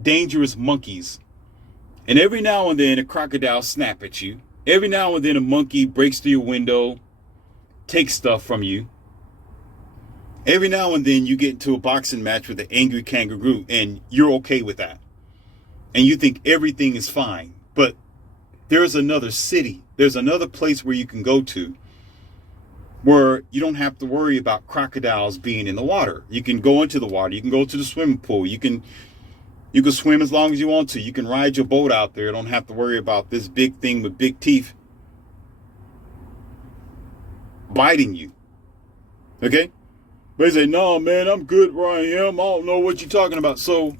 dangerous monkeys. And every now and then a crocodile snap at you. Every now and then a monkey breaks through your window, takes stuff from you. Every now and then you get into a boxing match with an angry kangaroo, and you're okay with that. And you think everything is fine. But there's another city. There's another place where you can go to where you don't have to worry about crocodiles being in the water. You can go into the water. You can go to the swimming pool. You can swim as long as you want to. You can ride your boat out there. You don't have to worry about this big thing with big teeth biting you. Okay? But they say, no, man, I'm good where I am. I don't know what you're talking about. So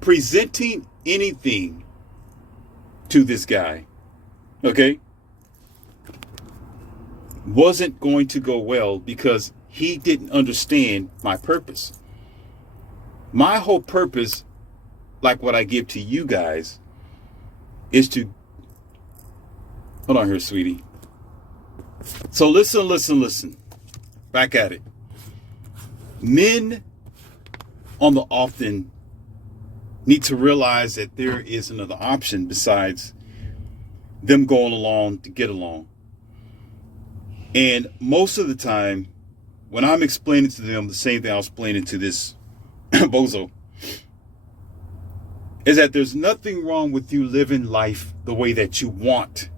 presenting anything to this guy, okay, wasn't going to go well because he didn't understand my purpose. My whole purpose, like what I give to you guys, is to, hold on here, sweetie. So listen. Back at it. Men on the often need to realize that there is another option besides them going along to get along. And most of the time, when I'm explaining to them the same thing I was explaining to this bozo, is that there's nothing wrong with you living life the way that you want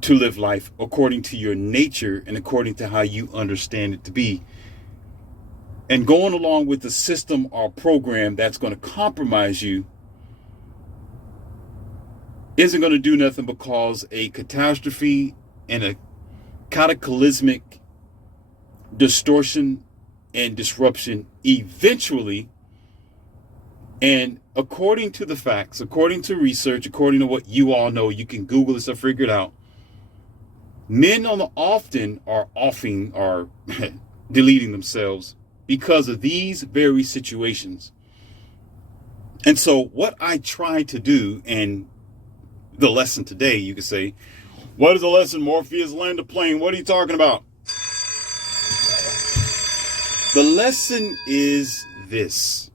to live life, according to your nature and according to how you understand it to be. And going along with the system or program that's going to compromise you isn't going to do nothing but cause a catastrophe and a cataclysmic distortion and disruption eventually. And according to the facts, according to research, according to what you all know, you can Google this or figure it out. Men often are offing or deleting themselves because of these very situations. And so what I try to do, and the lesson today, you could say, what is the lesson? Morpheus land a plane. What are you talking about? The lesson is this: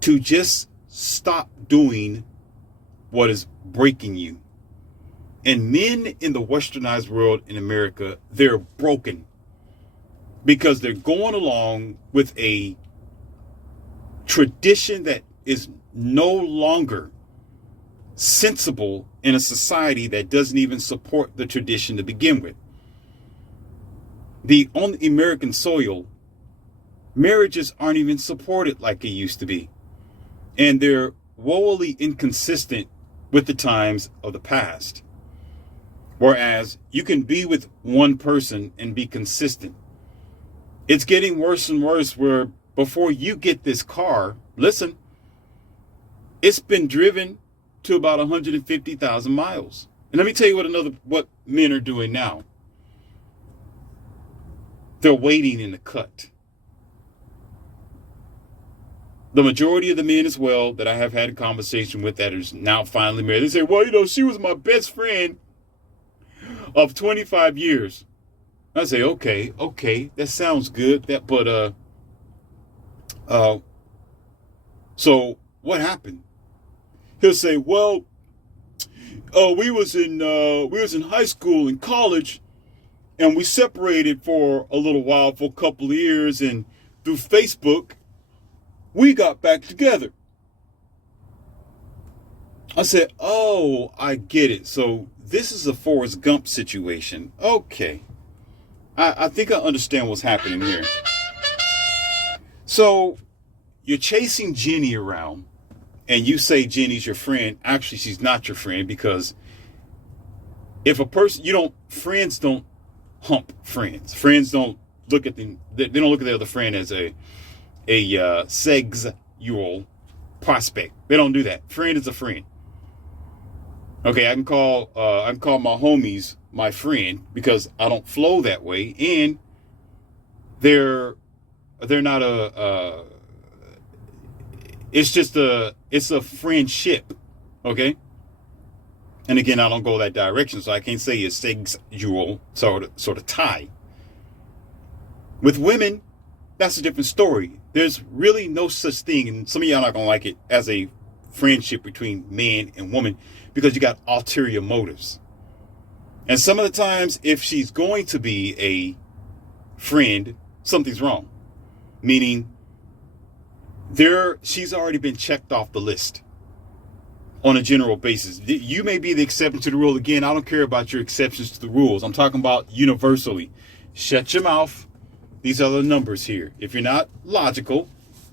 to just stop doing what is breaking you. And men in the westernized world in America, they're broken because they're going along with a tradition that is no longer sensible in a society that doesn't even support the tradition to begin with. On the American soil, marriages aren't even supported like they used to be. And they're woefully inconsistent with the times of the past. Whereas you can be with one person and be consistent. It's getting worse and worse where before you get this car, listen, it's been driven to about 150,000 miles. And let me tell you what men are doing now. They're waiting in the cut. The majority of the men as well that I have had a conversation with that is now finally married, they say, well, she was my best friend of 25 years. I say, okay, that sounds good. So what happened? He'll say, well, we was in high school and college, and we separated for a little while, for a couple of years, and through Facebook, we got back together. I said, oh, I get it. So this is a Forrest Gump situation. Okay. I think I understand what's happening here. So you're chasing Jenny around and you say Jenny's your friend. Actually, she's not your friend, because if a person, friends don't hump friends. Friends don't look at them. They don't look at the other friend as a sexual prospect. They don't do that. Friend is a friend. Okay, I can call my homies my friend because I don't flow that way, and they're not it's a friendship, okay? And again, I don't go that direction, so I can't say it's sexual sort of tie. With women, that's a different story. There's really no such thing, and some of y'all are not gonna like it, as a friendship between man and woman, because you got ulterior motives. And some of the times, if she's going to be a friend, something's wrong. Meaning, she's already been checked off the list on a general basis. You may be the exception to the rule. Again, I don't care about your exceptions to the rules. I'm talking about universally. Shut your mouth. These are the numbers here. If you're not logical,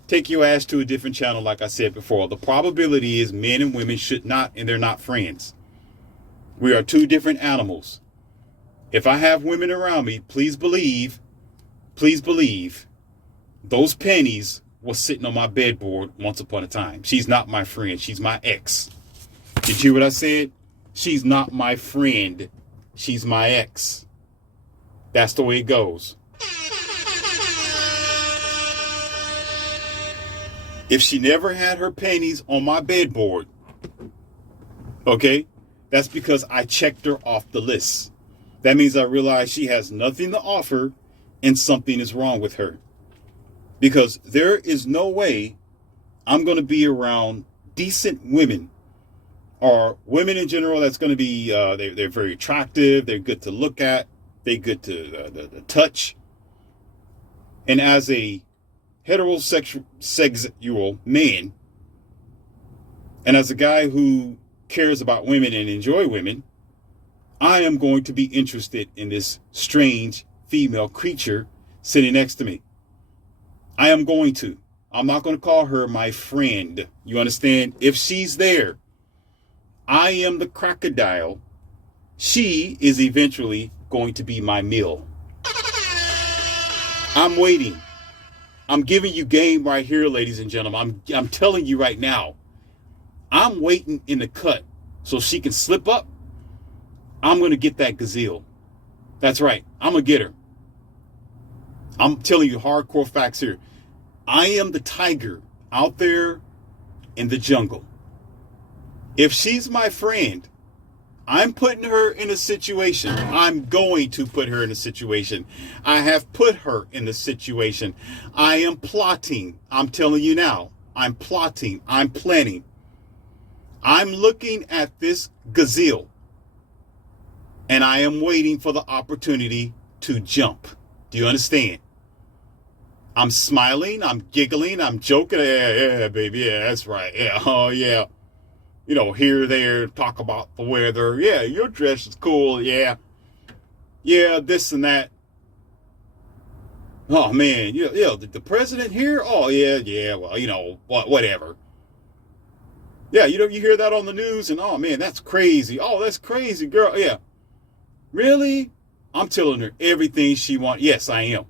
take your ass to a different channel, like I said before. The probability is men and women should not, and they're not friends. We are two different animals. If I have women around me, please believe, those pennies were sitting on my bedboard once upon a time. She's not my friend. She's my ex. Did you hear what I said? She's not my friend. She's my ex. That's the way it goes. If she never had her panties on my bedboard, okay, that's because I checked her off the list. That means I realize she has nothing to offer and something is wrong with her. Because there is no way I'm going to be around decent women, or women in general that's going to be, they're very attractive, they're good to look at, they're good to touch. And as a heterosexual man, and as a guy who cares about women and enjoy women, I am going to be interested in this strange female creature sitting next to me. I am going to. I'm not going to call her my friend. You understand? If she's there, I am the crocodile. She is eventually going to be my meal. I'm waiting. I'm giving you game right here, ladies and gentlemen. I'm telling you right now. I'm waiting in the cut so she can slip up. I'm going to get that gazelle. That's right. I'm going to get her. I'm telling you hardcore facts here. I am the tiger out there in the jungle. If she's my friend, I'm putting her in a situation. I'm going to put her in a situation. I have put her in the situation. I am plotting. I'm telling you now. I'm plotting. I'm planning. I'm looking at this gazelle. And I am waiting for the opportunity to jump. Do you understand? I'm smiling, I'm giggling, I'm joking. Yeah, baby, yeah, that's right. Yeah, oh, yeah. You know, here, there, talk about the weather. Yeah, your dress is cool. Yeah. Yeah, this and that. Oh, man. Yeah, the president here? Oh, yeah, well, you know, whatever. Yeah, you hear that on the news, and oh, man, that's crazy. Oh, that's crazy, girl. Yeah. Really? I'm telling her everything she wants. Yes, I am.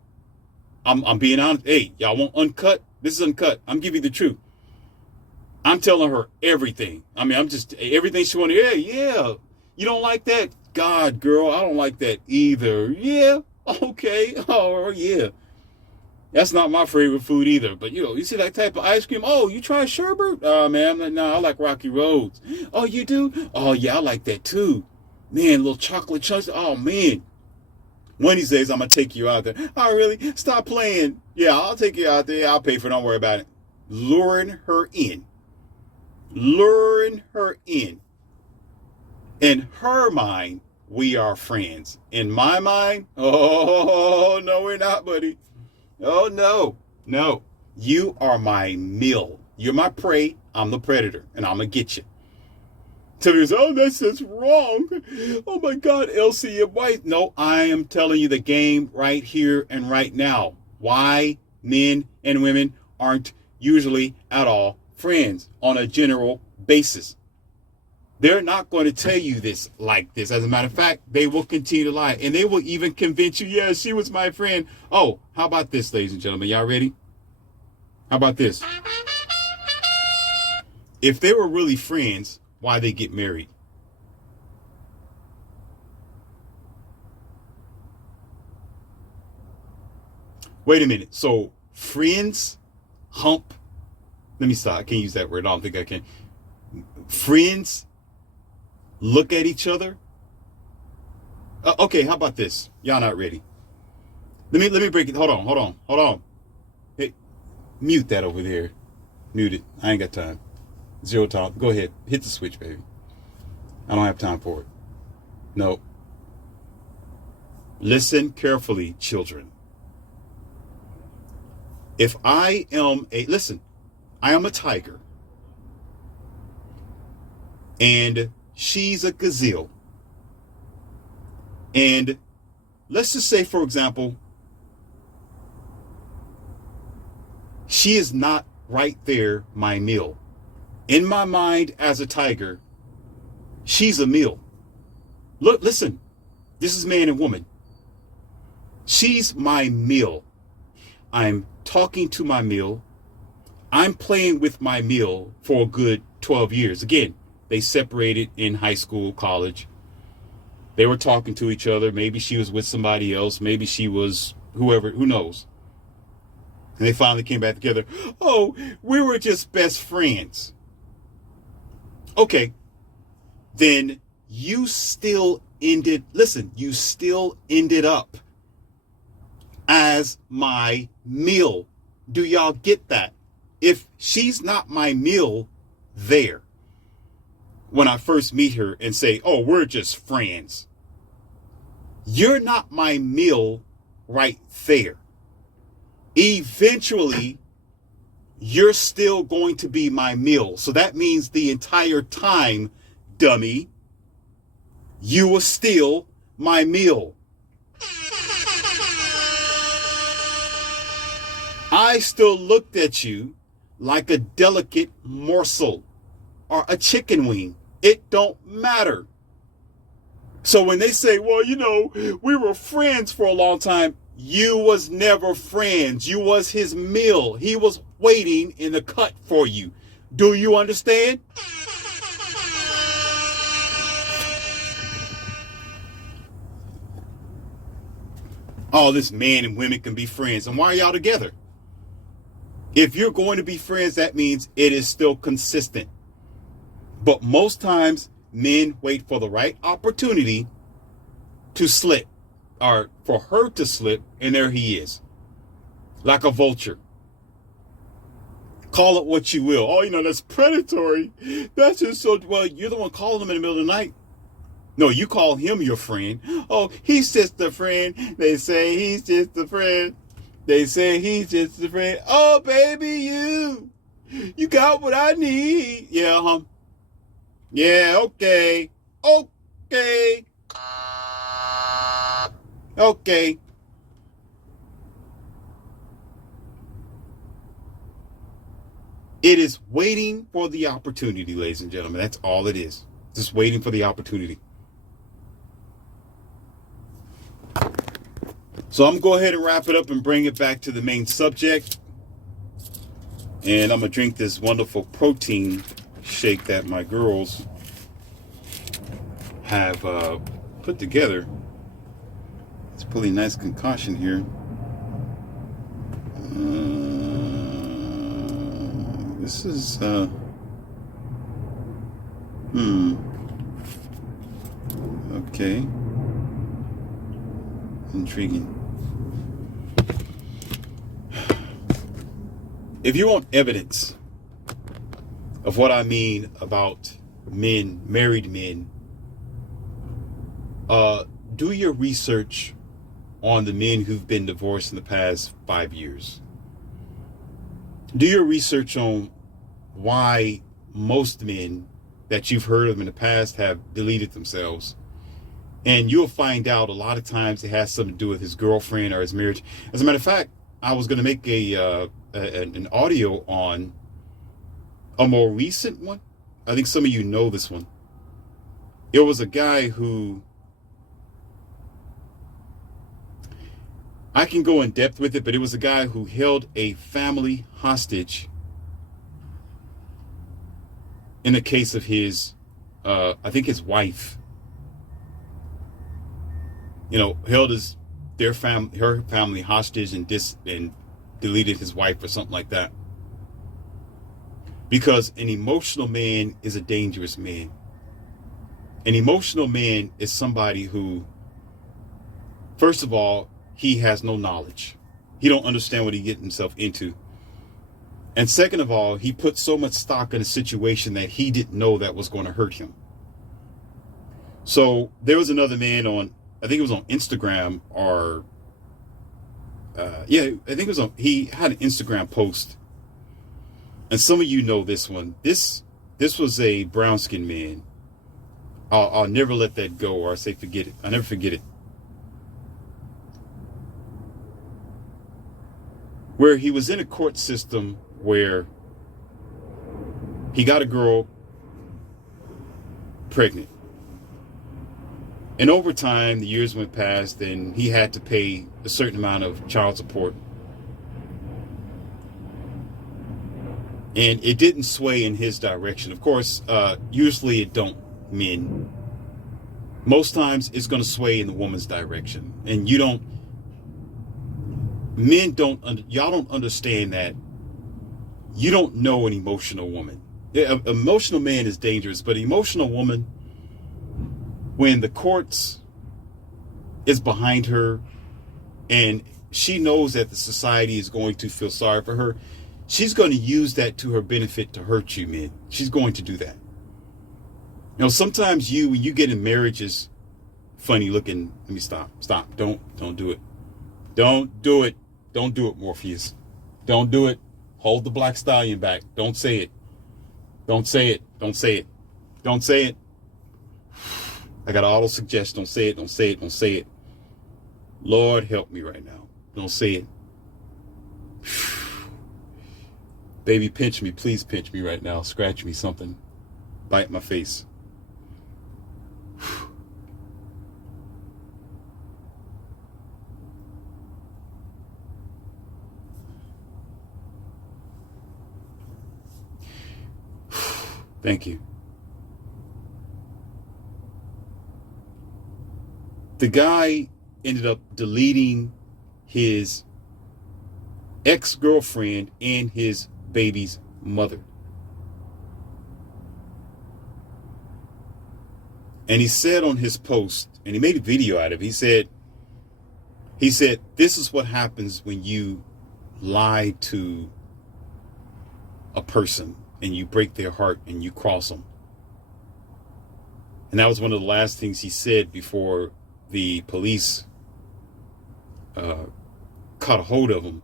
I'm being honest. Hey, y'all want uncut? This is uncut. I'm giving you the truth. I'm telling her everything. I mean, I'm just, everything she wants. Yeah. You don't like that? God, girl, I don't like that either. Yeah. Okay. Oh, yeah. That's not my favorite food either. But, you see that type of ice cream? Oh, you try sherbet? Man, no, I like Rocky Roads. Oh, you do? Oh, yeah, I like that too. Man, little chocolate chunks. Oh, man. One of these days, I'm going to take you out there. Oh, really? Stop playing. Yeah, I'll take you out there. I'll pay for it. Don't worry about it. Luring her in. Luring her in. In her mind, we are friends. In my mind, oh, no, we're not, buddy. Oh, no. No. You are my meal. You're my prey. I'm the predator, and I'm going to get you. Somebody says, oh, that's wrong. Oh, my God, Elsie and White. No, I am telling you the game right here and right now. Why men and women aren't usually at all friends on a general basis. They're not going to tell you this like this. As a matter of fact, they will continue to lie. And they will even convince you, yeah, she was my friend. Oh, how about this, ladies and gentlemen? Y'all ready? How about this? If they were really friends, why they get married? Wait a minute. So friends hump. Let me stop. I can't use that word. I don't think I can. Friends look at each other. Okay, how about this? Y'all not ready. Let me break it. Hold on. Hey, mute that over there. Mute it. I ain't got time. Zero time. Go ahead. Hit the switch, baby. I don't have time for it. No. Listen carefully, children. If I am I am a tiger. And she's a gazelle. And let's just say, for example, she is not right there my meal. In my mind as a tiger, she's a meal. Look, listen, this is man and woman. She's my meal. I'm talking to my meal. I'm playing with my meal for a good 12 years. Again, they separated in high school, college. They were talking to each other. Maybe she was with somebody else. Maybe she was whoever, who knows. And they finally came back together. Oh, we were just best friends. Okay, then you still ended up as my meal. Do y'all get that? if she's not my meal there when I first meet her and say, oh, we're just friends, you're not my meal right there. Eventually, you're still going to be my meal. So that means the entire time, dummy, you were still my meal. I still looked at you like a delicate morsel or a chicken wing. It don't matter. So when they say, well, you know, we were friends for a long time, you was never friends. You was his meal. He was waiting in the cut for you. Do you understand? Oh, this man and women can be friends. And why are y'all together? If you're going to be friends, that means it is still consistent. But most times, men wait for the right opportunity to slip, or for her to slip, and there he is, like a vulture. Call it what you will. Oh, you know, that's predatory. That's just so, well, you're the one calling him in the middle of the night. No, you call him your friend. Oh, he's just a friend. They say he's just a friend. They say he's just a friend. Oh, baby, you got what I need. Yeah, yeah, okay. Okay. Okay. It is waiting for the opportunity, ladies and gentlemen. That's all it is. Just waiting for the opportunity. So I'm going to go ahead and wrap it up and bring it back to the main subject. And I'm going to drink this wonderful protein shake that my girls have put together. It's a really nice concoction here. This is okay. Intriguing. If you want evidence of what I mean about men, married men, do your research on the men who've been divorced in the past 5 years. Do your research on why most men that you've heard of in the past have deleted themselves. And you'll find out a lot of times it has something to do with his girlfriend or his marriage. As a matter of fact, I was going to make an audio on a more recent one. I think some of you know this one. It was a guy who, I can go in depth with it, but it was a guy who held a family hostage in the case of his, I think his wife. You know, held her family hostage and deleted his wife or something like that. Because an emotional man is a dangerous man. An emotional man is somebody who, first of all, he has no knowledge. He don't understand what he get himself into. And second of all, he put so much stock in a situation that he didn't know that was going to hurt him. So there was another man on, I think it was on Instagram or, I think it was on, he had an Instagram post. And some of you know this one. This was a brown-skinned man. I'll never let that go, or I say forget it. I'll never forget it. Where he was in a court system where he got a girl pregnant. And over time, the years went past, and he had to pay a certain amount of child support. And it didn't sway in his direction. Of course, usually it don't, men. Most times it's going to sway in the woman's direction. And y'all don't understand that. You don't know an emotional woman. An emotional man is dangerous, but an emotional woman, when the courts is behind her and she knows that the society is going to feel sorry for her, she's going to use that to her benefit to hurt you, men. She's going to do that. You know, sometimes when you get in marriages, funny looking. Let me stop. Don't do it. Don't do it. Don't do it, Morpheus. Don't do it. Hold the black stallion back. Don't say it. Don't say it. Don't say it. Don't say it. I got to auto suggest. Don't say it. Don't say it. Don't say it. Lord, help me right now. Don't say it. Baby, pinch me. Please pinch me right now. Scratch me something. Bite my face. Thank you. The guy ended up deleting his ex-girlfriend and his baby's mother. And he said on his post, and he made a video out of it, he said, this is what happens when you lie to a person and you break their heart and you cross them. And that was one of the last things he said before the police caught a hold of him.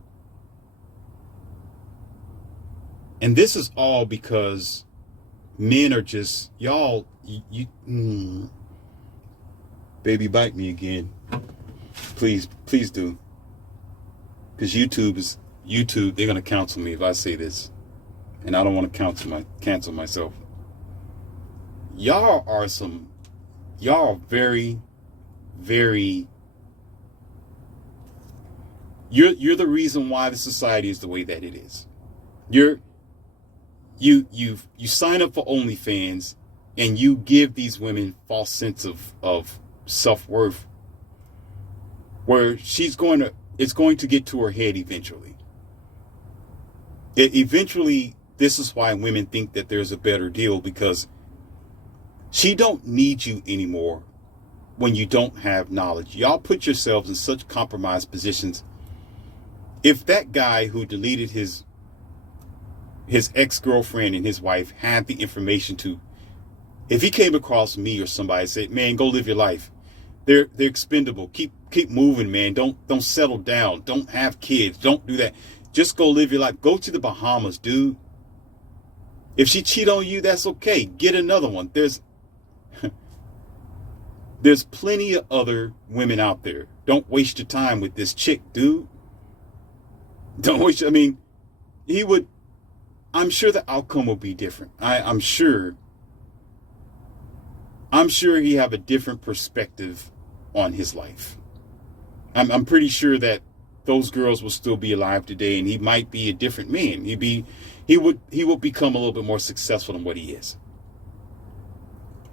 And this is all because men are just, y'all, baby, bite me again. Please do. Because YouTube, they're going to cancel me if I say this. And I don't want to cancel myself. Y'all are very, very, you're the reason why the society is the way that it is. You sign up for OnlyFans and you give these women false sense of self-worth, where it's going to get to her head eventually. Eventually, this is why women think that there's a better deal, because she don't need you anymore when you don't have knowledge. Y'all put yourselves in such compromised positions. If that guy who deleted his ex-girlfriend and his wife had the information if he came across me or somebody and said, man, go live your life. They're expendable. Keep moving, man. Don't settle down. Don't have kids. Don't do that. Just go live your life. Go to the Bahamas, dude. If she cheat on you, that's okay. Get another one. There's plenty of other women out there. Don't waste your time with this chick, dude. Don't waste. I mean, I'm sure the outcome will be different. I'm sure he have a different perspective on his life. I'm pretty sure that those girls will still be alive today, and he might be a different man. He would become a little bit more successful than what he is.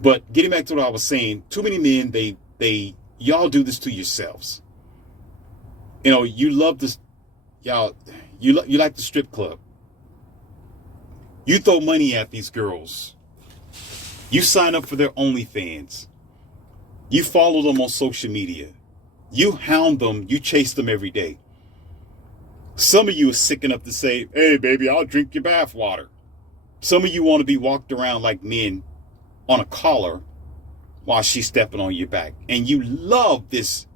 But getting back to what I was saying, too many men, y'all do this to yourselves. You know, you love this, y'all. You like the strip club. You throw money at these girls. You sign up for their OnlyFans. You follow them on social media. You hound them. You chase them every day. Some of you are sick enough to say, hey, baby, I'll drink your bath water. Some of you want to be walked around like men on a collar while she's stepping on your back. And you love this.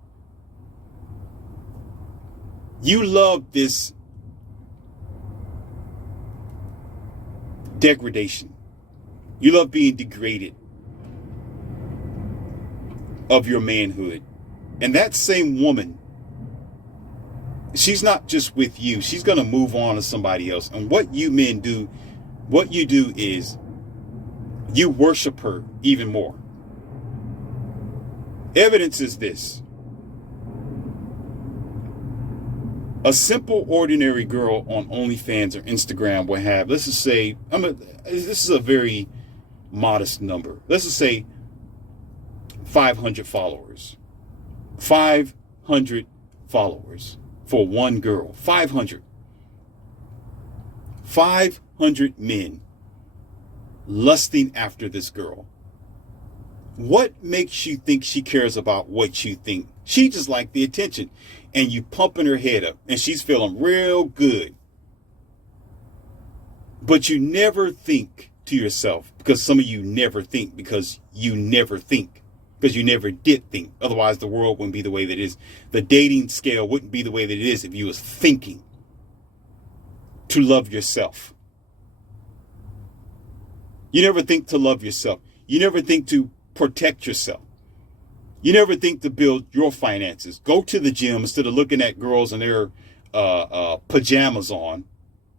You love this degradation. You love being degraded of your manhood. And that same woman, she's not just with you. She's going to move on to somebody else. And what you men do, what you do is you worship her even more. Evidence is this. A simple, ordinary girl on OnlyFans or Instagram will have, let's just say, this is a very modest number. Let's just say 500 followers. 500 followers for one girl. 500. 500 men lusting after this girl. What makes you think she cares about what you think? She just like the attention. And you pumping her head up and she's feeling real good. But you never think to yourself, because some of you never think, because you never think, because you never did think. Otherwise, the world wouldn't be the way that it is. The dating scale wouldn't be the way that it is if you was thinking to love yourself. You never think to love yourself. You never think to protect yourself. You never think to build your finances. Go to the gym instead of looking at girls in their pajamas on.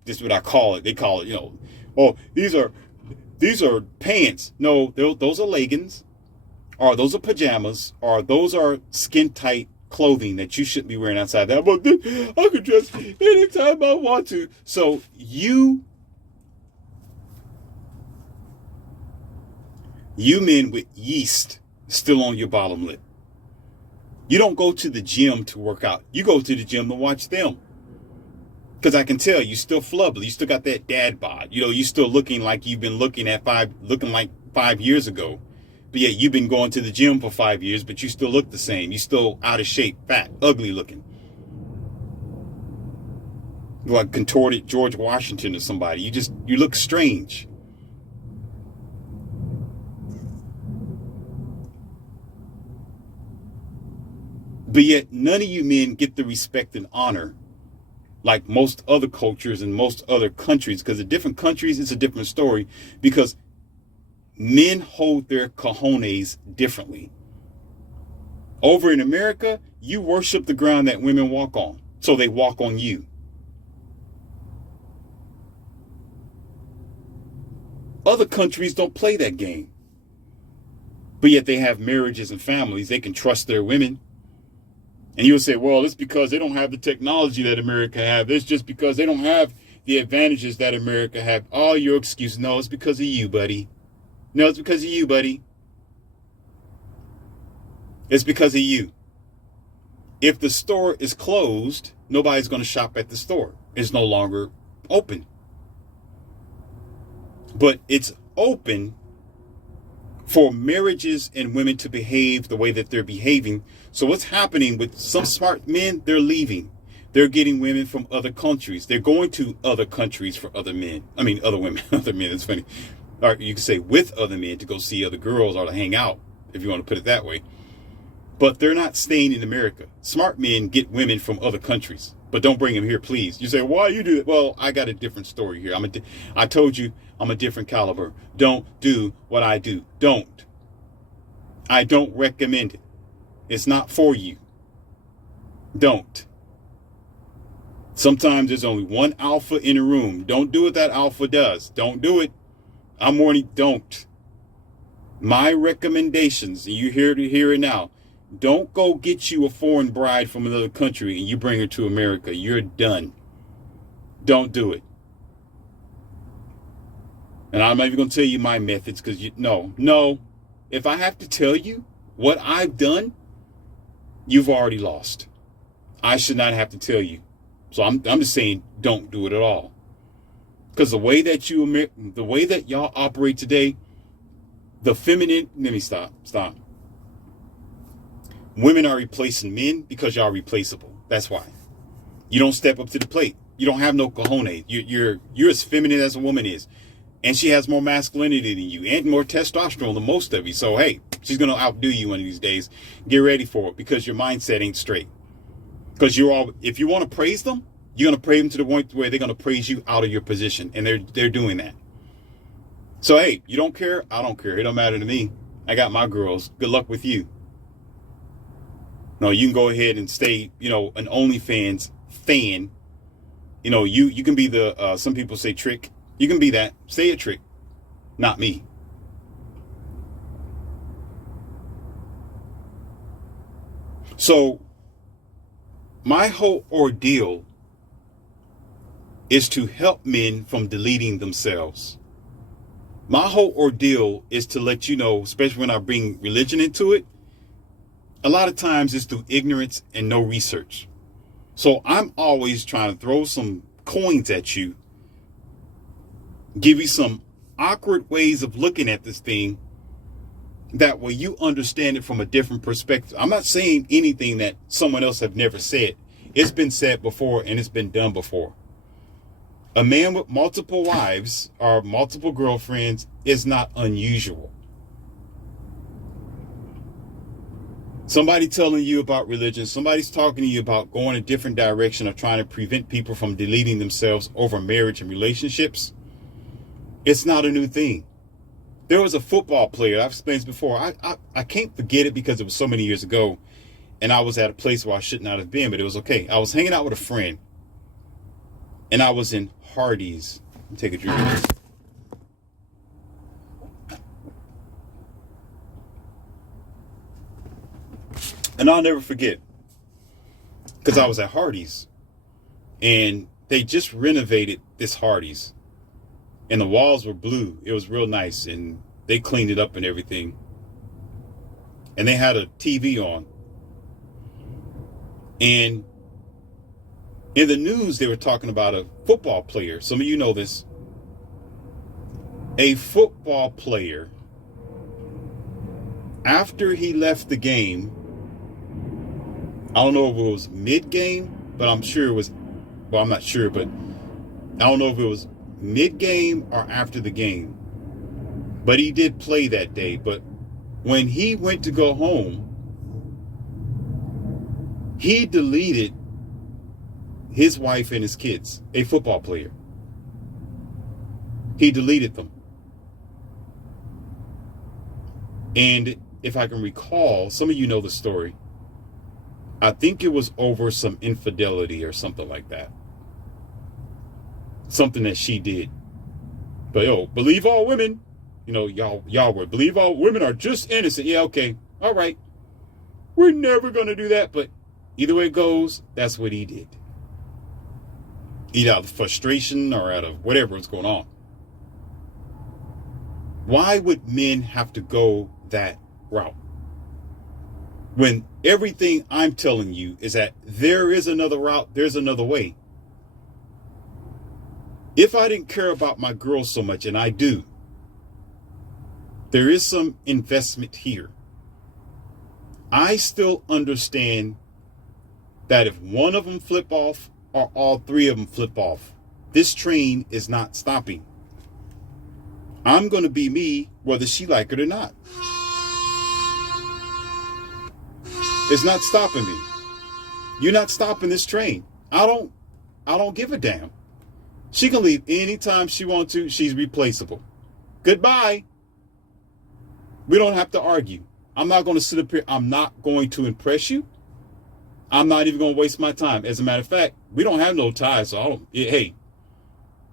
This is what I call it. They call it, oh, these are pants. No, those are leggings, or those are pajamas, or those are skin tight clothing that you shouldn't be wearing outside. That, but I can dress anytime I want to. So you men with yeast still on your bottom lip. You don't go to the gym to work out. You go to the gym to watch them. Because I can tell you still flubbly. You still got that dad bod. You still looking like you've been looking like 5 years ago. But yet you've been going to the gym for 5 years, but you still look the same. You still out of shape, fat, ugly looking. Like contorted George Washington or somebody. You look strange. But yet none of you men get the respect and honor like most other cultures and most other countries, because in different countries, it's a different story, because men hold their cojones differently. Over in America, you worship the ground that women walk on, so they walk on you. Other countries don't play that game, but yet they have marriages and families. They can trust their women. And you'll say, well, it's because they don't have the technology that America have. It's just because they don't have the advantages that America have. All your excuses. No, it's because of you, buddy. No, it's because of you, buddy. It's because of you. If the store is closed, nobody's going to shop at the store. It's no longer open. But it's open for marriages and women to behave the way that they're behaving. So what's happening with some smart men? They're leaving. They're getting women from other countries. They're going to other countries for other men. I mean, other women, other men. It's funny. Or you can say with other men to go see other girls or to hang out, if you want to put it that way. But they're not staying in America. Smart men get women from other countries, but don't bring them here, please. You say, why you do it? Well, I got a different story here. I told you I'm a different caliber. Don't do what I do. Don't. I don't recommend it. It's not for you. Don't. Sometimes there's only one alpha in a room. Don't do what that alpha does. Don't do it. I'm warning, don't. My recommendations, and you hear it now. Don't go get you a foreign bride from another country and you bring her to America. You're done. Don't do it. And I'm not even going to tell you my methods, because no. If I have to tell you what I've done, you've already lost. I should not have to tell you. So I'm just saying, don't do it at all. Because the way that y'all operate today, the feminine, let me stop. Women are replacing men because y'all are replaceable. That's why. You don't step up to the plate. You don't have no cojones. You're as feminine as a woman is. And she has more masculinity than you and more testosterone than most of you. So, hey, she's going to outdo you one of these days. Get ready for it, because your mindset ain't straight. Because if you want to praise them, you're going to praise them to the point where they're going to praise you out of your position. And they're doing that. So, hey, you don't care? I don't care. It don't matter to me. I got my girls. Good luck with you. No, you can go ahead and stay, an OnlyFans fan. You can be the, some people say trick. You can be that. Stay a trick. Not me. So my whole ordeal is to help men from deleting themselves. My whole ordeal is to let you know, especially when I bring religion into it, a lot of times it's through ignorance and no research. So I'm always trying to throw some coins at you, give you some awkward ways of looking at this thing, that way you understand it from a different perspective. I'm not saying anything that someone else have never said. It's been said before and it's been done before. A man with multiple wives or multiple girlfriends is not unusual. Somebody telling you about religion, somebody's talking to you about going a different direction of trying to prevent people from deleting themselves over marriage and relationships. It's not a new thing. There was a football player, I've explained this before. I can't forget it because it was so many years ago, and I was at a place where I should not have been, but it was okay. I was hanging out with a friend, and I was in Hardee's. Take a drink of this. And I'll never forget, because I was at Hardee's, and they just renovated this Hardee's, and the walls were blue. It was real nice, and they cleaned it up and everything. And they had a TV on. And in the news, they were talking about a football player. Some of you know this. A football player, after he left the game, I don't know if it was mid-game, but I'm sure it was, well, I'm not sure, but I don't know if it was mid-game or after the game. But he did play that day. But when he went to go home, he deleted his wife and his kids, a football player. He deleted them. And if I can recall, some of you know the story. I think it was over some infidelity or something like that. Something that she did. But yo, believe all women, you know, y'all would believe all women are just innocent. Yeah, okay. All right. We're never going to do that. But either way it goes, that's what he did. Either out of frustration or out of whatever was going on. Why would men have to go that route? When everything I'm telling you is that there is another route, there's another way. If I didn't care about my girls so much, and I do, there is some investment here. I still understand that if one of them flip off or all three of them flip off, this train is not stopping. I'm going to be me whether she like it or not. It's not stopping me. You're not stopping this train. I don't give a damn. She can leave anytime she wants to. She's replaceable. Goodbye. We don't have to argue. I'm not going to sit up here. I'm not going to impress you. I'm not even going to waste my time. As a matter of fact, we don't have no ties. So hey,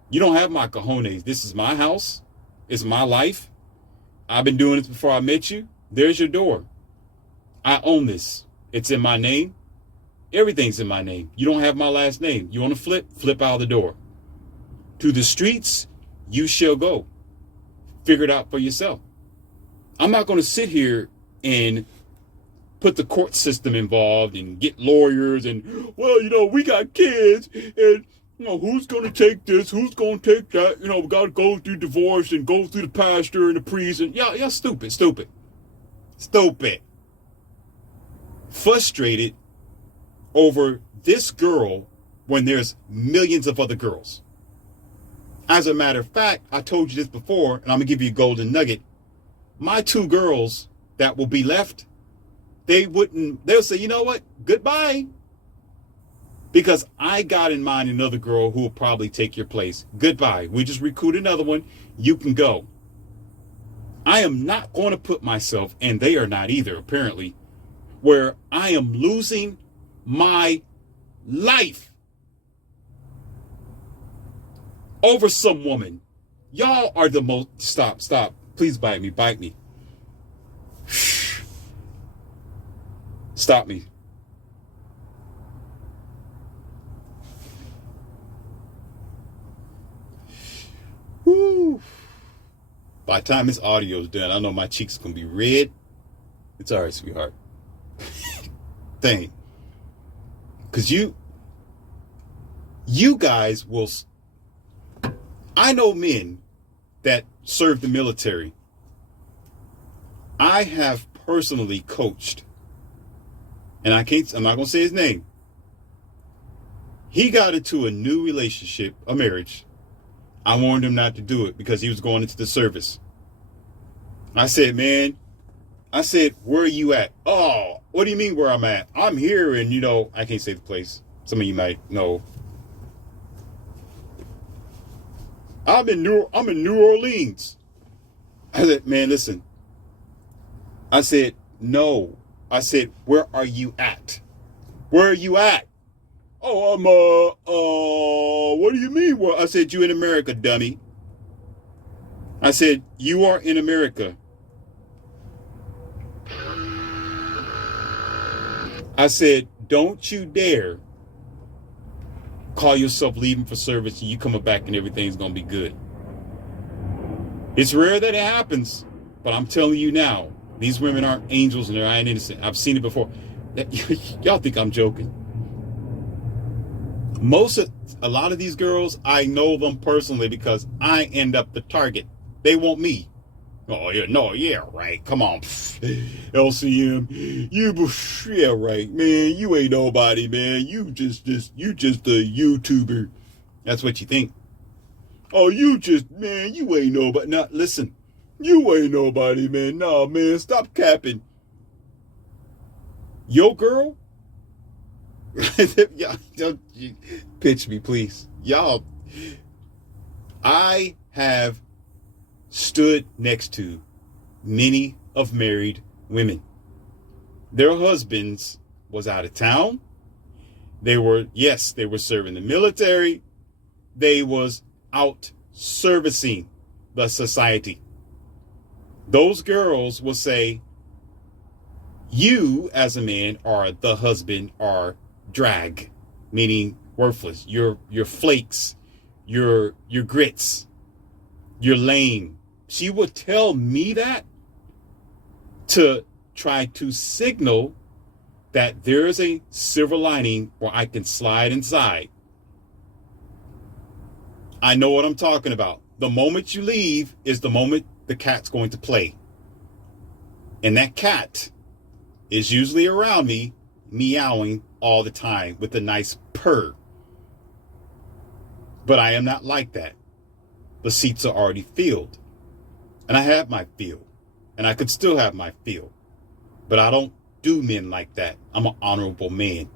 you don't have my cojones. This is my house. It's my life. I've been doing this before I met you. There's your door. I own this. It's in my name. Everything's in my name. You don't have my last name. You want to flip out the door. To the streets, you shall go. Figure it out for yourself. I'm not going to sit here and put the court system involved and get lawyers and, well, you know, we got kids and, you know, who's going to take this? Who's going to take that? You know, we got to go through divorce and go through the pastor and the priest. And yeah, stupid. Frustrated over this girl when there's millions of other girls. As a matter of fact, I told you this before, and I'm going to give you a golden nugget. My two girls that will be left, they'll say, you know what? Goodbye. Because I got in mind another girl who will probably take your place. Goodbye. We just recruit another one. You can go. I am not going to put myself, and they are not either, apparently, where I am losing my life over some woman. Y'all are the most... Stop. Please bite me. Stop me. Woo. By the time this audio is done, I know my cheeks are going to be red. It's all right, sweetheart. Thing. Because you guys will... I know men that serve the military. I have personally coached, and I'm not going to say his name. He got into a new relationship, a marriage, I warned him not to do it because he was going into the service. I said, man, I said, where are you at? Oh, what do you mean where I'm at? I'm here, and I can't say the place. Some of you might know. I'm in New Orleans. I said, man, listen. I said, no. I said, where are you at? Where are you at? Oh, what do you mean? Well, I said, you in America, dummy. I said, you are in America. I said, don't you dare call yourself leaving for service and you coming back and everything's going to be good. It's rare that it happens, but I'm telling you now, these women aren't angels and they're not innocent. I've seen it before. Y'all think I'm joking. A lot of these girls, I know them personally because I end up the target. They want me. Oh, yeah, no, yeah, right. Come on. LCM, yeah, right, man. You ain't nobody, man. You just a YouTuber. That's what you think. Oh, man, you ain't nobody. Now, listen, you ain't nobody, man. Nah, man, stop capping. Yo, girl? Y'all, don't pitch me, please. Y'all, I have stood next to many of married women. Their husbands was out of town. They were serving the military. They was out servicing the society. Those girls will say, you as a man or the husband are drag, meaning worthless. You're flakes. You're grits. You're lame. She would tell me that to try to signal that there is a silver lining where I can slide inside. I know what I'm talking about. The moment you leave is the moment the cat's going to play. And that cat is usually around me, meowing all the time with a nice purr. But I am not like that. The seats are already filled. And I have my fill. And I could still have my fill. But I don't do men like that. I'm an honorable man.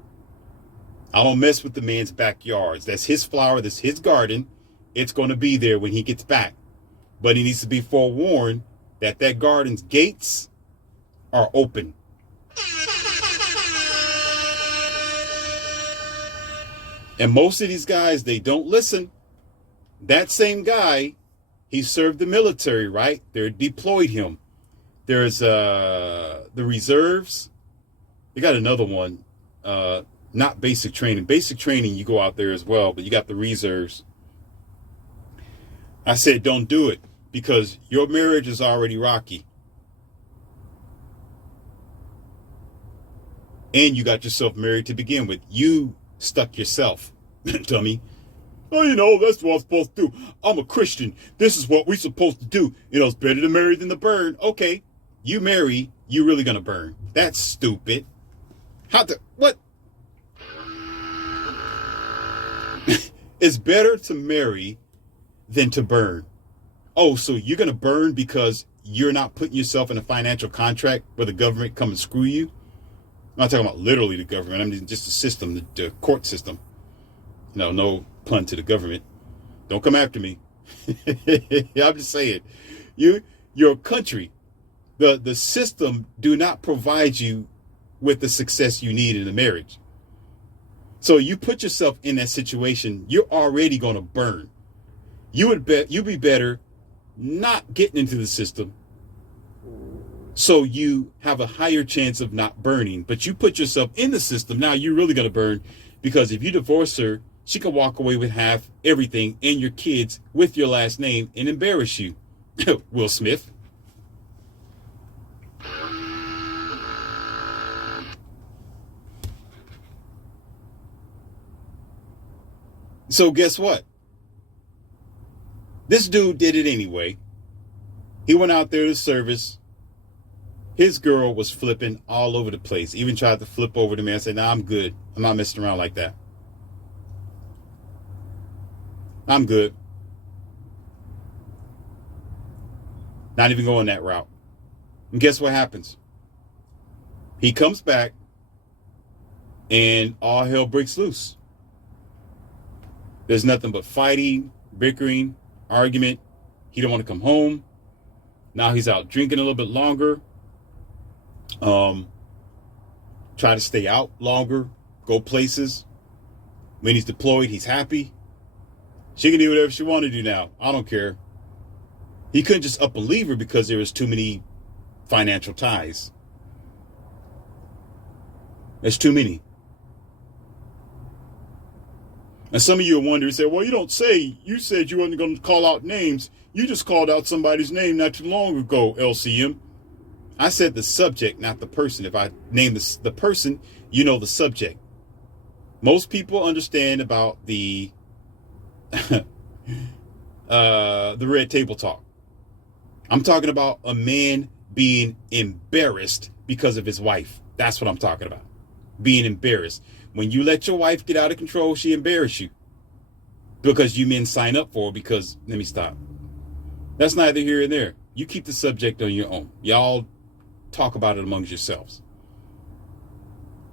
I don't mess with the man's backyards. That's his flower. That's his garden. It's going to be there when he gets back. But he needs to be forewarned that that garden's gates are open. And most of these guys, they don't listen. That same guy, he served the military, right? They deployed him. There's the reserves. They got another one, not basic training. Basic training, you go out there as well, but you got the reserves. I said, don't do it because your marriage is already rocky. And you got yourself married to begin with. You stuck yourself, dummy. Oh, that's what I'm supposed to do. I'm a Christian. This is what we're supposed to do. It's better to marry than to burn. Okay, you marry, you really gonna burn. That's stupid. What? It's better to marry than to burn. Oh, so you're gonna burn because you're not putting yourself in a financial contract where the government come and screw you? I'm not talking about literally the government. I mean just the system, the court system. No pun to the government. Don't come after me. I'm just saying, your country, the system do not provide you with the success you need in a marriage. So you put yourself in that situation, you're already going to burn. You'd be better not getting into the system so you have a higher chance of not burning. But you put yourself in the system, now you're really going to burn, because if you divorce her, she can walk away with half everything and your kids with your last name and embarrass you. Will Smith. So guess what? This dude did it anyway. He went out there to service. His girl was flipping all over the place. Even tried to flip over to me. I said, nah, I'm good. I'm not messing around like that. I'm good. Not even going that route. And guess what happens? He comes back and all hell breaks loose. There's nothing but fighting, bickering, argument. He don't want to come home. Now he's out drinking a little bit longer. Try to stay out longer, go places. When he's deployed, he's happy. She can do whatever she want to do now. I don't care. He couldn't just up and leave her because there was too many financial ties. There's too many. And some of you are wondering, say, well, you said you weren't going to call out names. You just called out somebody's name not too long ago, LCM. I said the subject, not the person. If I name the person, you know the subject. Most people understand about the red table talk. I'm talking about a man being embarrassed because of his wife. That's what I'm talking about. Being embarrassed. When you let your wife get out of control, she embarrasses you. Because you men sign up for it because, let me stop. That's neither here nor there. You keep the subject on your own. Y'all talk about it amongst yourselves.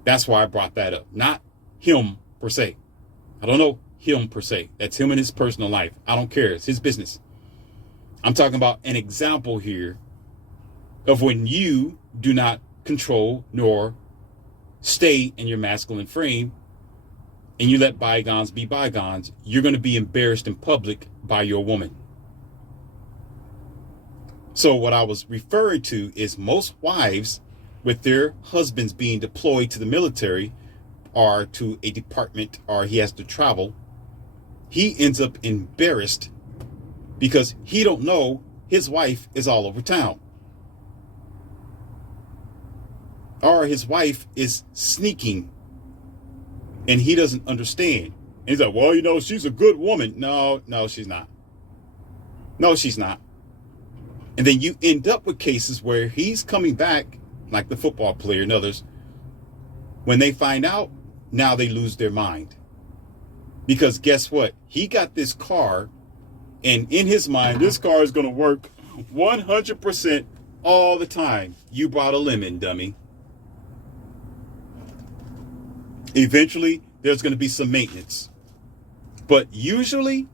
That's why I brought that up. Not him per se. I don't know him per se. That's him in his personal life. I don't care. It's his business. I'm talking about an example here of when you do not control nor stay in your masculine frame and you let bygones be bygones, you're going to be embarrassed in public by your woman. So what I was referring to is most wives with their husbands being deployed to the military or to a department or he has to travel, he ends up embarrassed because he don't know his wife is all over town. Or his wife is sneaking and he doesn't understand. And he's like, well, she's a good woman. No, she's not. No, she's not. And then you end up with cases where he's coming back, like the football player and others. When they find out, now they lose their mind. Because guess what? He got this car, and in his mind, this car is going to work 100% all the time. You brought a lemon, dummy. Eventually, there's going to be some maintenance. But usually,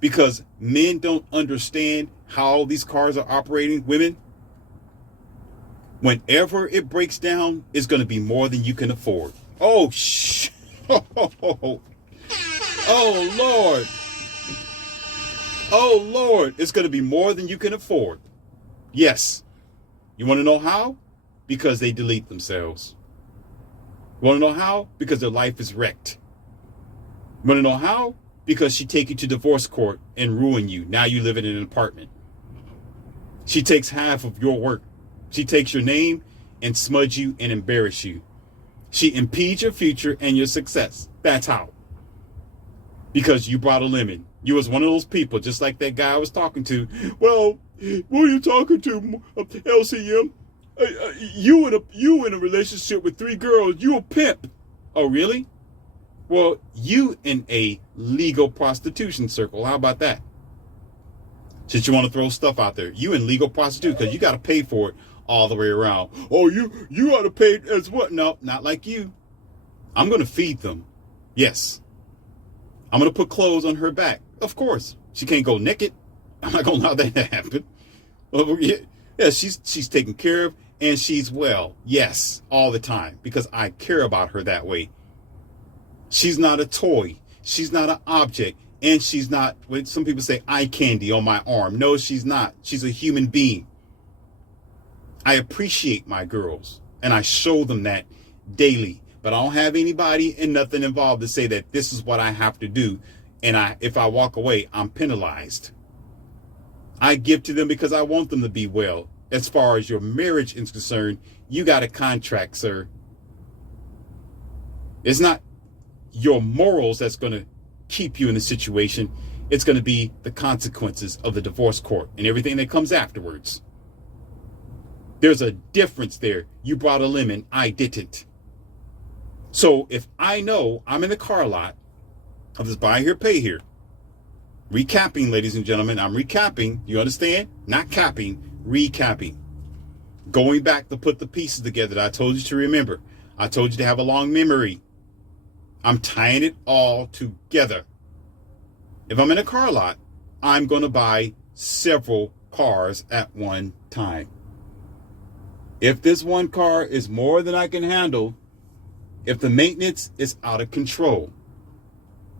because men don't understand how these cars are operating, women, whenever it breaks down, it's going to be more than you can afford. Oh, oh, Lord. Oh, Lord. It's going to be more than you can afford. Yes. You want to know how? Because they delete themselves. You want to know how? Because their life is wrecked. You want to know how? Because she take you to divorce court and ruin you. Now you live in an apartment. She takes half of your work. She takes your name and smudge you and embarrass you. She impedes your future and your success. That's how. Because you brought a lemon. You was one of those people, just like that guy I was talking to. Well, what are you talking to, LCM? You in a relationship with 3 girls. You a pimp. Oh, really? Well, you in a legal prostitution circle. How about that? Since you want to throw stuff out there. You in legal prostitution because you got to pay for it all the way around. Oh, you got to pay as what? No, not like you. I'm going to feed them. Yes. I'm going to put clothes on her back. Of course. She can't go naked. I'm not going to allow that to happen. Yeah, she's taken care of and she's well. Yes, all the time because I care about her that way. She's not a toy. She's not an object. And she's not what some people say eye candy on my arm. No, she's not. She's a human being. I appreciate my girls and I show them that daily. But I don't have anybody and nothing involved to say that this is what I have to do. And if I walk away, I'm penalized. I give to them because I want them to be well. As far as your marriage is concerned, you got a contract, sir. It's not your morals that's going to keep you in the situation. It's going to be the consequences of the divorce court and everything that comes afterwards. There's a difference there. You brought a lemon. I didn't. So if I know I'm in the car lot of this buy here, pay here, recapping, ladies and gentlemen, I'm recapping. You understand? Not capping, recapping, going back to put the pieces together that I told you to remember. I told you to have a long memory. I'm tying it all together. If I'm in a car lot, I'm going to buy several cars at one time. If this one car is more than I can handle, if the maintenance is out of control,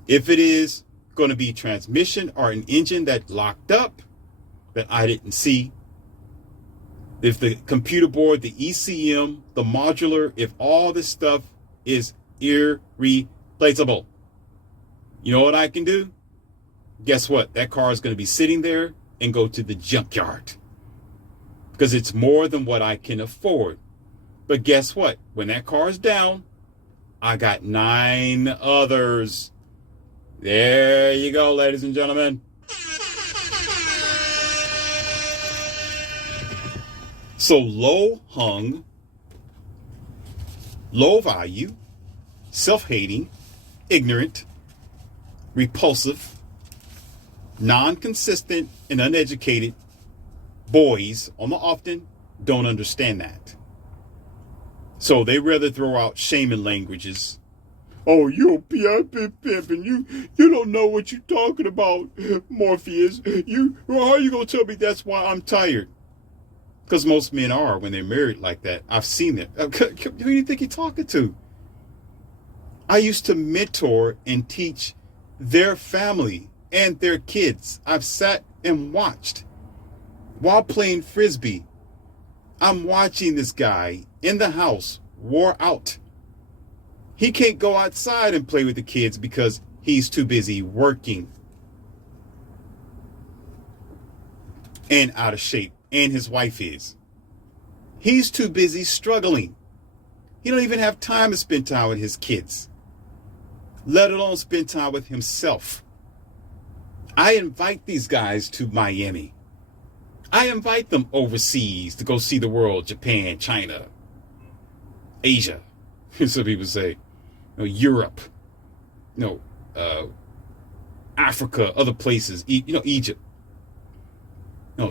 if it is going to be transmission or an engine that locked up that I didn't see, if the computer board, the ECM, the modular, if all this stuff is irreplaceable, you know what I can do? Guess what? That car is going to be sitting there and go to the junkyard because it's more than what I can afford. But guess what? When that car is down, I got 9 others. There you go, ladies and gentlemen. So low hung, low value, self-hating, ignorant, repulsive, non-consistent, and uneducated boys on the often don't understand that. So they rather throw out shaming languages. Oh, you're a pimp, and you don't know what you're talking about, Morpheus. How are you gonna tell me that's why I'm tired? Because most men are when they're married like that. I've seen it. Who do you think you're talking to? I used to mentor and teach their family and their kids. I've sat and watched while playing Frisbee. I'm watching this guy in the house, wore out. He can't go outside and play with the kids because he's too busy working and out of shape. And his wife is. He's too busy struggling. He don't even have time to spend time with his kids, let alone spend time with himself. I invite these guys to Miami. I invite them overseas to go see the world, Japan, China, Asia, some people say, Europe, Africa, other places, Egypt.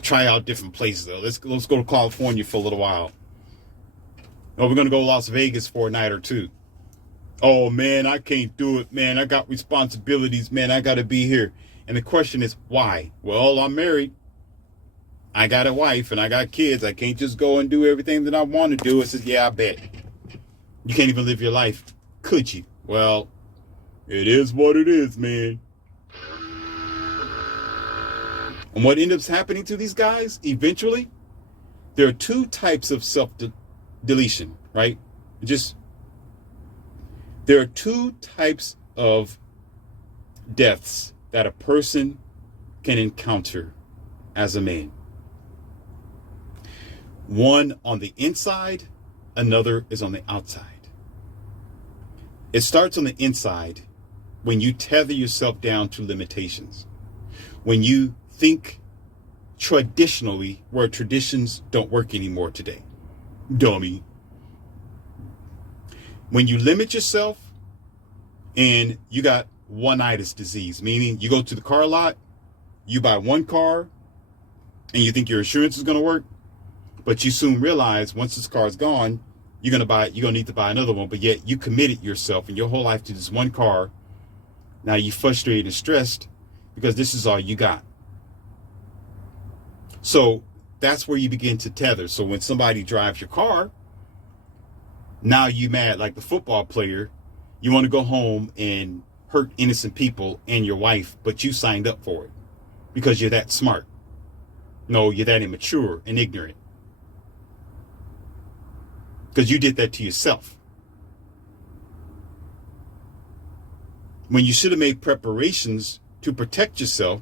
Try out different places though. Let's go to California for a little while. We're gonna go to Las Vegas for a night or two. Oh man, I can't do it, man. I got responsibilities, man. I gotta be here. And the question is, why? Well, I'm married. I got a wife and I got kids. I can't just go and do everything that I want to do. It says, yeah, I bet. You can't even live your life, could you? Well, it is what it is, man. And what ends up happening to these guys, eventually, there are 2 types of self-deletion, right? There are 2 types of deaths that a person can encounter as a man. One on the inside, another is on the outside. It starts on the inside when you tether yourself down to limitations. When you think traditionally where traditions don't work anymore today. Dummy. When you limit yourself and you got one-itis disease, meaning you go to the car lot, you buy one car and you think your insurance is going to work, but you soon realize once this car is gone, you're going to need to buy another one, but yet you committed yourself and your whole life to this one car. Now you're frustrated and stressed because this is all you got. So that's where you begin to tether. So when somebody drives your car, now you mad like the football player. You want to go home and hurt innocent people and your wife, but you signed up for it because you're that smart. No, you're that immature and ignorant. Because you did that to yourself. When you should have made preparations to protect yourself,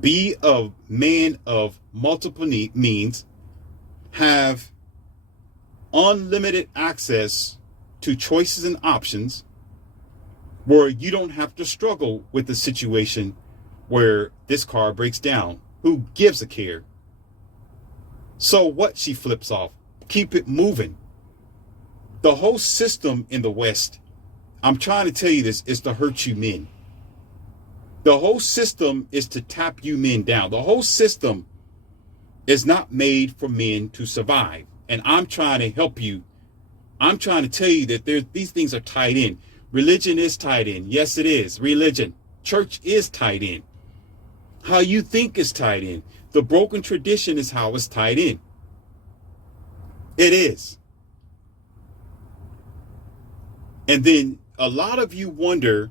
be a man of multiple means, have unlimited access to choices and options where you don't have to struggle with the situation where this car breaks down. Who gives a care? So what, she flips off. Keep it moving. The whole system in the West, I'm trying to tell you this, is to hurt you men. The whole system is to tap you men down. The whole system is not made for men to survive. And I'm trying to help you. I'm trying to tell you that these things are tied in. Religion is tied in. Yes, it is. Religion. Church is tied in. How you think is tied in. The broken tradition is how it's tied in. It is. And then a lot of you wonder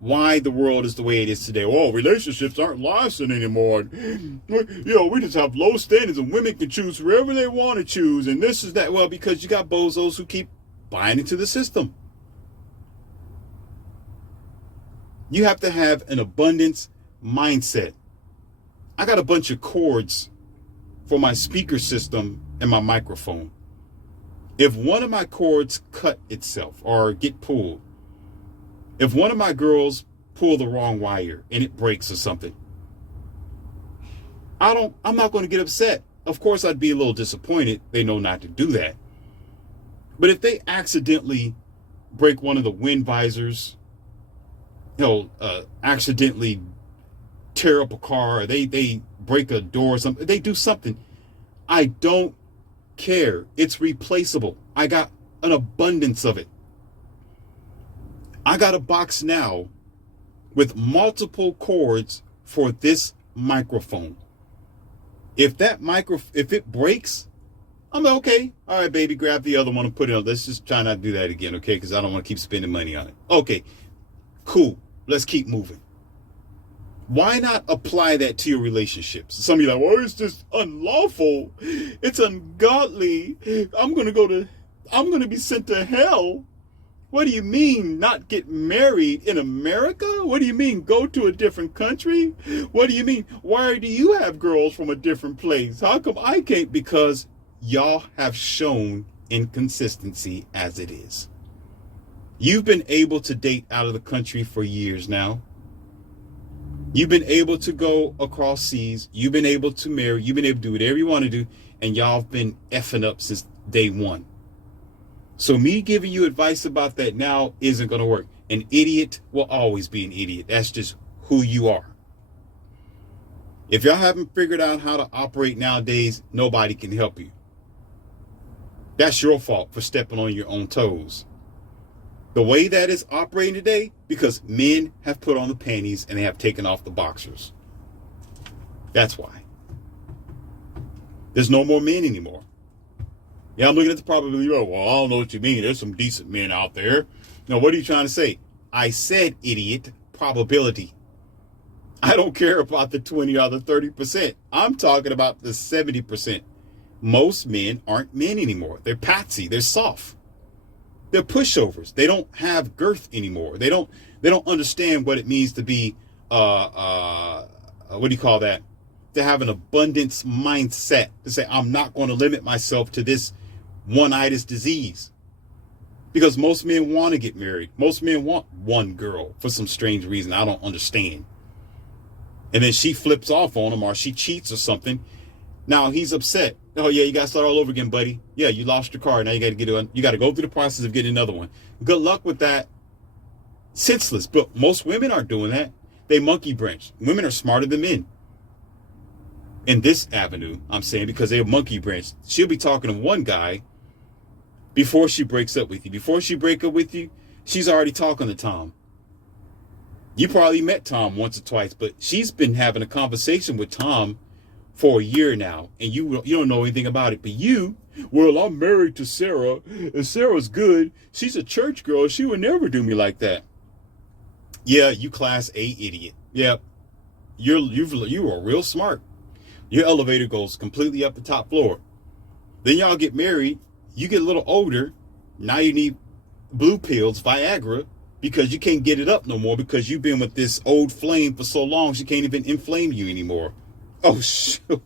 why the world is the way it is today. Oh, relationships aren't lasting anymore. We just have low standards and women can choose whoever they want to choose. And this is that. Well, because you got bozos who keep buying into the system. You have to have an abundance mindset. I got a bunch of cords for my speaker system and my microphone. If one of my cords cut itself or get pulled, if one of my girls pull the wrong wire and it breaks or something, I'm not going to get upset. Of course, I'd be a little disappointed. They know not to do that. But if they accidentally break one of the wind visors, accidentally tear up a car, or they break a door or something, they do something, I don't care. It's replaceable. I got an abundance of it. I got a box now with multiple cords for this microphone. If it breaks, I'm like, okay, all right, baby, grab the other one and put it on. Let's just try not to do that again, okay? Because I don't want to keep spending money on it. Okay, cool. Let's keep moving. Why not apply that to your relationships? Some of you are like, well, it's just unlawful. It's ungodly. I'm going to be sent to hell. What do you mean not get married in America? What do you mean go to a different country? What do you mean? Why do you have girls from a different place? How come I can't? Because y'all have shown inconsistency as it is. You've been able to date out of the country for years now. You've been able to go across seas. You've been able to marry. You've been able to do whatever you want to do. And y'all have been effing up since day one. So me giving you advice about that now isn't going to work. An idiot will always be an idiot. That's just who you are. If y'all haven't figured out how to operate nowadays, nobody can help you. That's your fault for stepping on your own toes. The way that is operating today, because men have put on the panties and they have taken off the boxers. That's why. There's no more men anymore. Yeah, I'm looking at the probability. Well, I don't know what you mean. There's some decent men out there. Now, what are you trying to say? I said, idiot, probability. I don't care about the 20 or the 30%. I'm talking about the 70%. Most men aren't men anymore. They're patsy. They're soft. They're pushovers. They don't have girth anymore. They don't understand what it means to be, what do you call that? To have an abundance mindset. To say, I'm not going to limit myself to this one-itis disease. Because most men want to get married. Most men want one girl for some strange reason I don't understand. And then she flips off on him or she cheats or something. Now he's upset. Oh yeah, you got to start all over again, buddy. Yeah, you lost your car. Now you got to go through the process of getting another one. Good luck with that. Senseless. But most women aren't doing that. They monkey branch. Women are smarter than men. In this avenue, I'm saying, because they're monkey branch. She'll be talking to one guy before she breaks up with you. Before she break up with you, she's already talking to Tom. You probably met Tom once or twice, but she's been having a conversation with Tom for a year now, and you don't know anything about it. But well, I'm married to Sarah, and Sarah's good. She's a church girl. She would never do me like that. Yeah, you class A idiot. Yeah, you are real smart. Your elevator goes completely up the top floor. Then y'all get married. You get a little older. Now you need blue pills, Viagra, because you can't get it up no more because you've been with this old flame for so long she can't even inflame you anymore. Oh, shoot.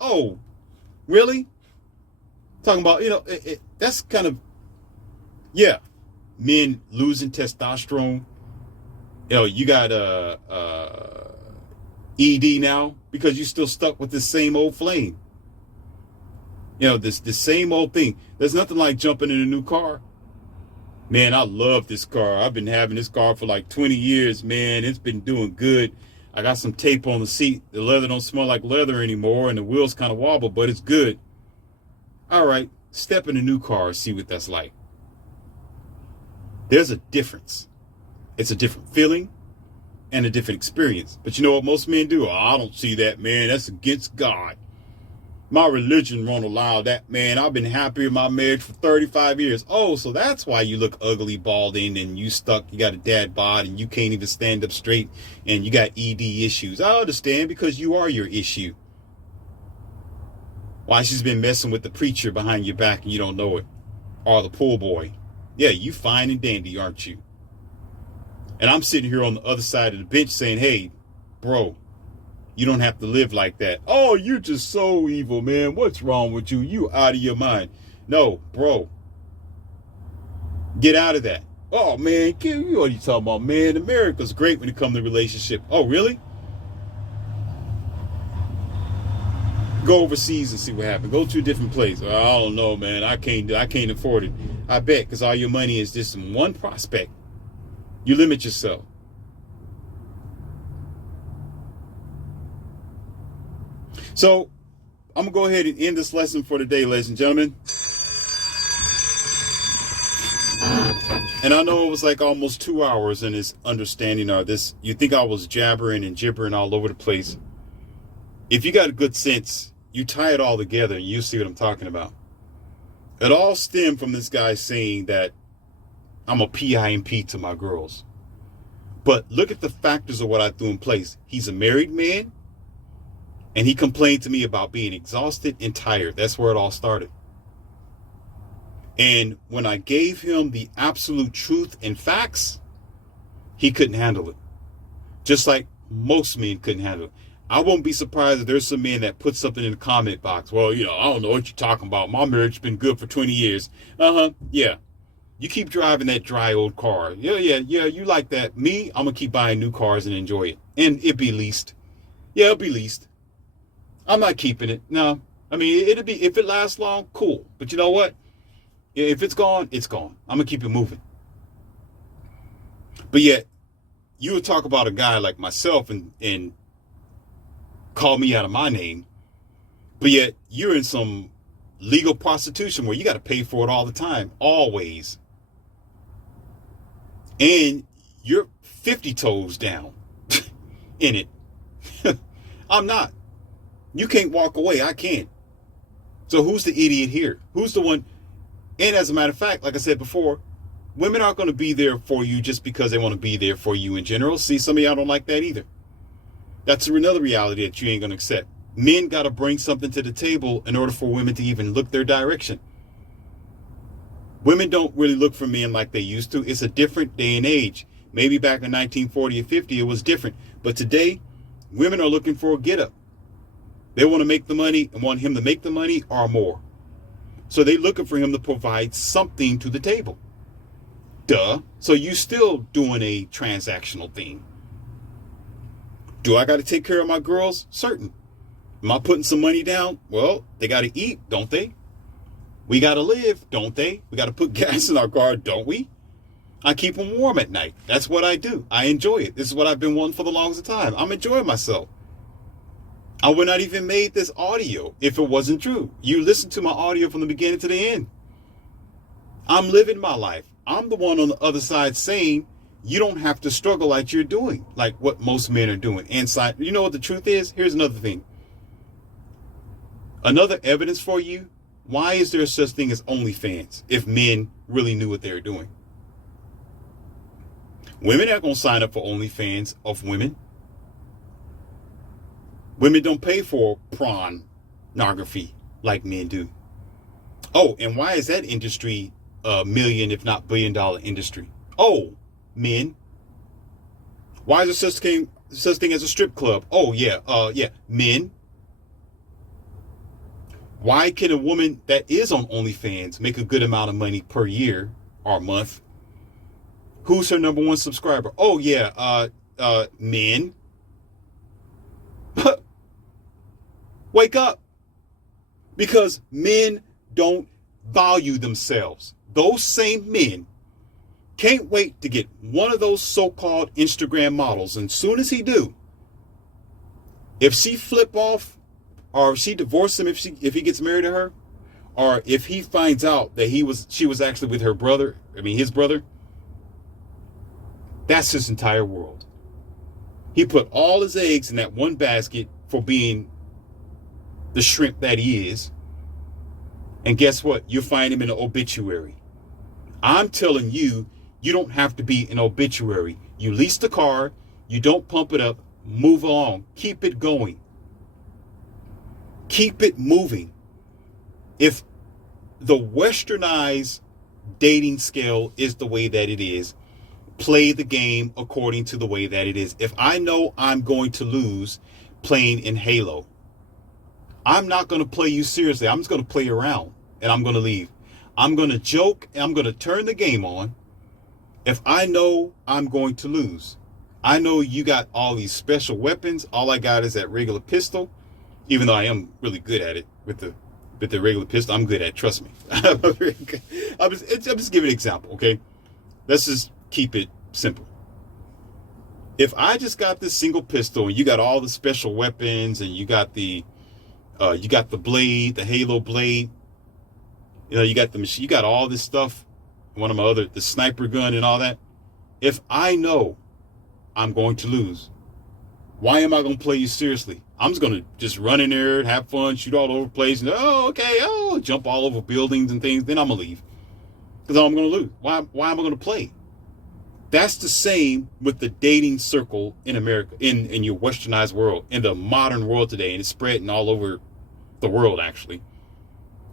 Oh, really? Talking about, that's kind of, yeah. Men losing testosterone. You got ED now because you're still stuck with the same old flame. This same old thing. There's nothing like jumping in a new car. Man, I love this car. I've been having this car for like 20 years, man. It's been doing good. I got some tape on the seat. The leather don't smell like leather anymore, and the wheels kind of wobble, but it's good. All right, step in a new car, see what that's like. There's a difference. It's a different feeling and a different experience. But you know what most men do? Oh, I don't see that, man. That's against God. My religion won't allow that, man. I've been happy in my marriage for 35 years. Oh, so that's why you look ugly, balding, and you got a dad bod, and you can't even stand up straight, and you got ED issues. I understand, because you are your issue. Why she's been messing with the preacher behind your back and you don't know it. Or the pool boy. Yeah, you fine and dandy, aren't you? And I'm sitting here on the other side of the bench saying, hey, bro, you don't have to live like that. Oh, you're just so evil, man. What's wrong with you? You out of your mind. No, bro. Get out of that. Oh, man, you know what you talking about, man. America's great when it comes to relationship. Oh, really? Go overseas and see what happens. Go to a different place. I don't know, man. I can't afford it. I bet, because all your money is just in one prospect. You limit yourself. So I'm going to go ahead and end this lesson for today, ladies and gentlemen. And I know it was like almost 2 hours in this understanding of this. You think I was jabbering and gibbering all over the place. If you got a good sense, you tie it all together and you see what I'm talking about. It all stemmed from this guy saying that I'm a PIMP to my girls. But look at the factors of what I threw in place. He's a married man. And he complained to me about being exhausted and tired. That's where it all started. And when I gave him the absolute truth and facts, he couldn't handle it. Just like most men couldn't handle it. I won't be surprised if there's some men that put something in the comment box. Well, I don't know what you're talking about. My marriage has been good for 20 years. Yeah. You keep driving that dry old car. Yeah, you like that. Me, I'm going to keep buying new cars and enjoy it. And it'll be leased. Yeah, it'll be leased. I'm not keeping it. No. I mean, it'll be, if it lasts long, cool. But you know what? If it's gone, it's gone. I'm going to keep it moving. But yet, you would talk about a guy like myself and call me out of my name. But yet, you're in some legal prostitution where you got to pay for it all the time. Always. And you're 50 toes down in it. I'm not. You can't walk away. I can't. So who's the idiot here? Who's the one? And as a matter of fact, like I said before, women aren't going to be there for you just because they want to be there for you in general. See, some of y'all don't like that either. That's another reality that you ain't going to accept. Men got to bring something to the table in order for women to even look their direction. Women don't really look for men like they used to. It's a different day and age. Maybe back in 1940 or 50, it was different. But today, women are looking for a get up. They want to make the money and want him to make the money or more. So they're looking for him to provide something to the table. Duh. So you still doing a transactional thing. Do I got to take care of my girls? Certain. Am I putting some money down? Well, they got to eat, don't they? We got to live, don't they? We got to put gas in our car, don't we? I keep them warm at night. That's what I do. I enjoy it. This is what I've been wanting for the longest time. I'm enjoying myself. I would not even made this audio if it wasn't true. You listen to my audio from the beginning to the end. I'm living my life. I'm the one on the other side saying you don't have to struggle like you're doing, like what most men are doing. And you know what the truth is? Here's another thing. Another evidence for you. Why is there such thing as OnlyFans if men really knew what they were doing? Women aren't going to sign up for OnlyFans of women. Women don't pay for pornography like men do. Oh, and why is that industry a million, if not billion-dollar industry? Oh, men. Why is there such thing as a strip club? Oh, yeah, men. Why can a woman that is on OnlyFans make a good amount of money per year or month? Who's her number one subscriber? Oh, yeah, men. Wake up. Because men don't value themselves. Those same men Can't wait to get one of those so-called Instagram models. And soon as he do, if she flip off, or if she divorces him, if he gets married to her, or if he finds out that she was actually with her brother, his brother, that's his entire world. He put all his eggs in that one basket for being the shrimp that he is. And guess what? You'll find him in an obituary. I'm telling you, you don't have to be an obituary. You lease the car, you don't pump it up, move along, keep it going. Keep it moving. If the westernized dating scale is the way that it is, play the game according to the way that it is. If I know I'm going to lose playing in Halo, I'm not going to play you seriously. I'm just going to play around and I'm going to leave. I'm going to joke and I'm going to turn the game on if I know I'm going to lose. I know you got all these special weapons. All I got is that regular pistol, even though I am really good at it with the regular pistol. I'm good at it, trust me. I'm just giving an example, okay? Let's just keep it simple. If I just got this single pistol and you got all the special weapons and you got the blade, the Halo blade, you got the machine, you got all this stuff, the sniper gun and all that. If I know I'm going to lose, why am I going to play you seriously? I'm just going to run in there, have fun, shoot all over the place, and jump all over buildings and things. Then I'm going to leave because I'm going to lose. Why am I going to play? That's the same with the dating circle in America, in your westernized world, in the modern world today, and it's spreading all over the world actually,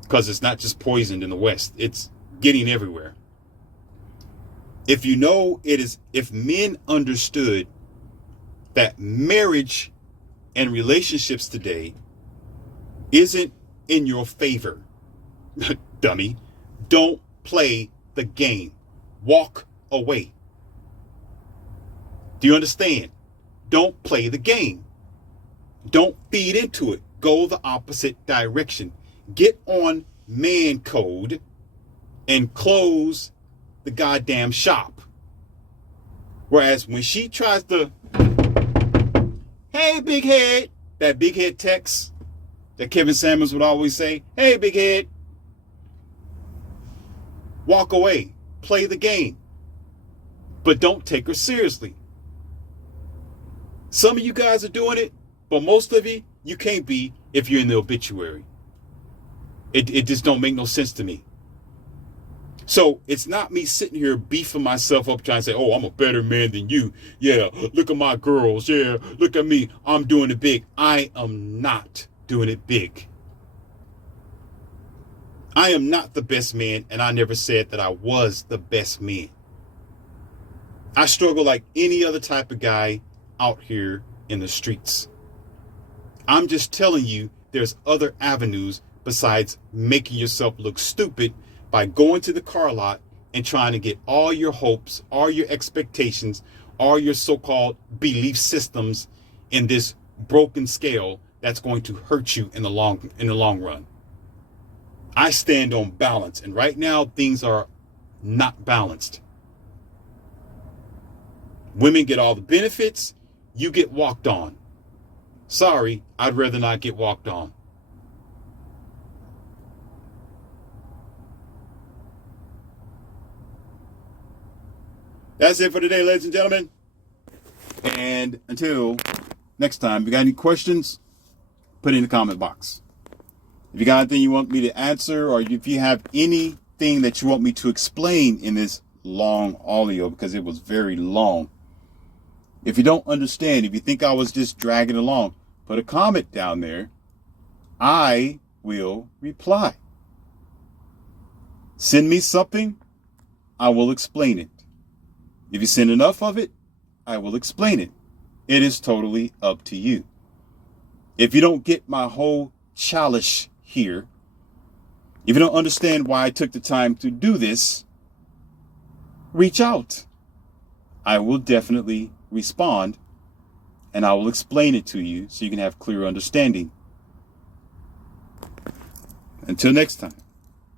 because it's not just poisoned in the West, it's getting everywhere. If men understood that marriage and relationships today isn't in your favor, dummy, don't play the game. Walk away. Do you understand? Don't play the game. Don't feed into it. Go the opposite direction. Get on man code and close the goddamn shop. Whereas when she tries to, hey, big head, that big head text that Kevin Samuels would always say, hey, big head, walk away, play the game, but don't take her seriously. Some of you guys are doing it, but most of you can't be if you're in the obituary. It just don't make no sense to me. So it's not me sitting here beefing myself up trying to say, oh, I'm a better man than you. Yeah, look at my girls. Yeah, look at me. I'm doing it big. I am not doing it big. I am not the best man, and I never said that I was the best man. I struggle like any other type of guy out here in the streets. I'm just telling you there's other avenues besides making yourself look stupid by going to the car lot and trying to get all your hopes, all your expectations, all your so-called belief systems in this broken scale that's going to hurt you in the long run. I stand on balance, and right now things are not balanced. Women get all the benefits, you get walked on. Sorry, I'd rather not get walked on. That's it for today, ladies and gentlemen. And until next time, if you got any questions, put it in the comment box. If you got anything you want me to answer, or if you have anything that you want me to explain in this long audio, because it was very long. If you don't understand, if you think I was just dragging along, put a comment down there. I will reply. Send me something, I will explain it. If you send enough of it, I will explain it. It is totally up to you. If you don't get my whole chalice here, if you don't understand why I took the time to do this, reach out. I will definitely respond, and I will explain it to you so you can have clear understanding. Until next time.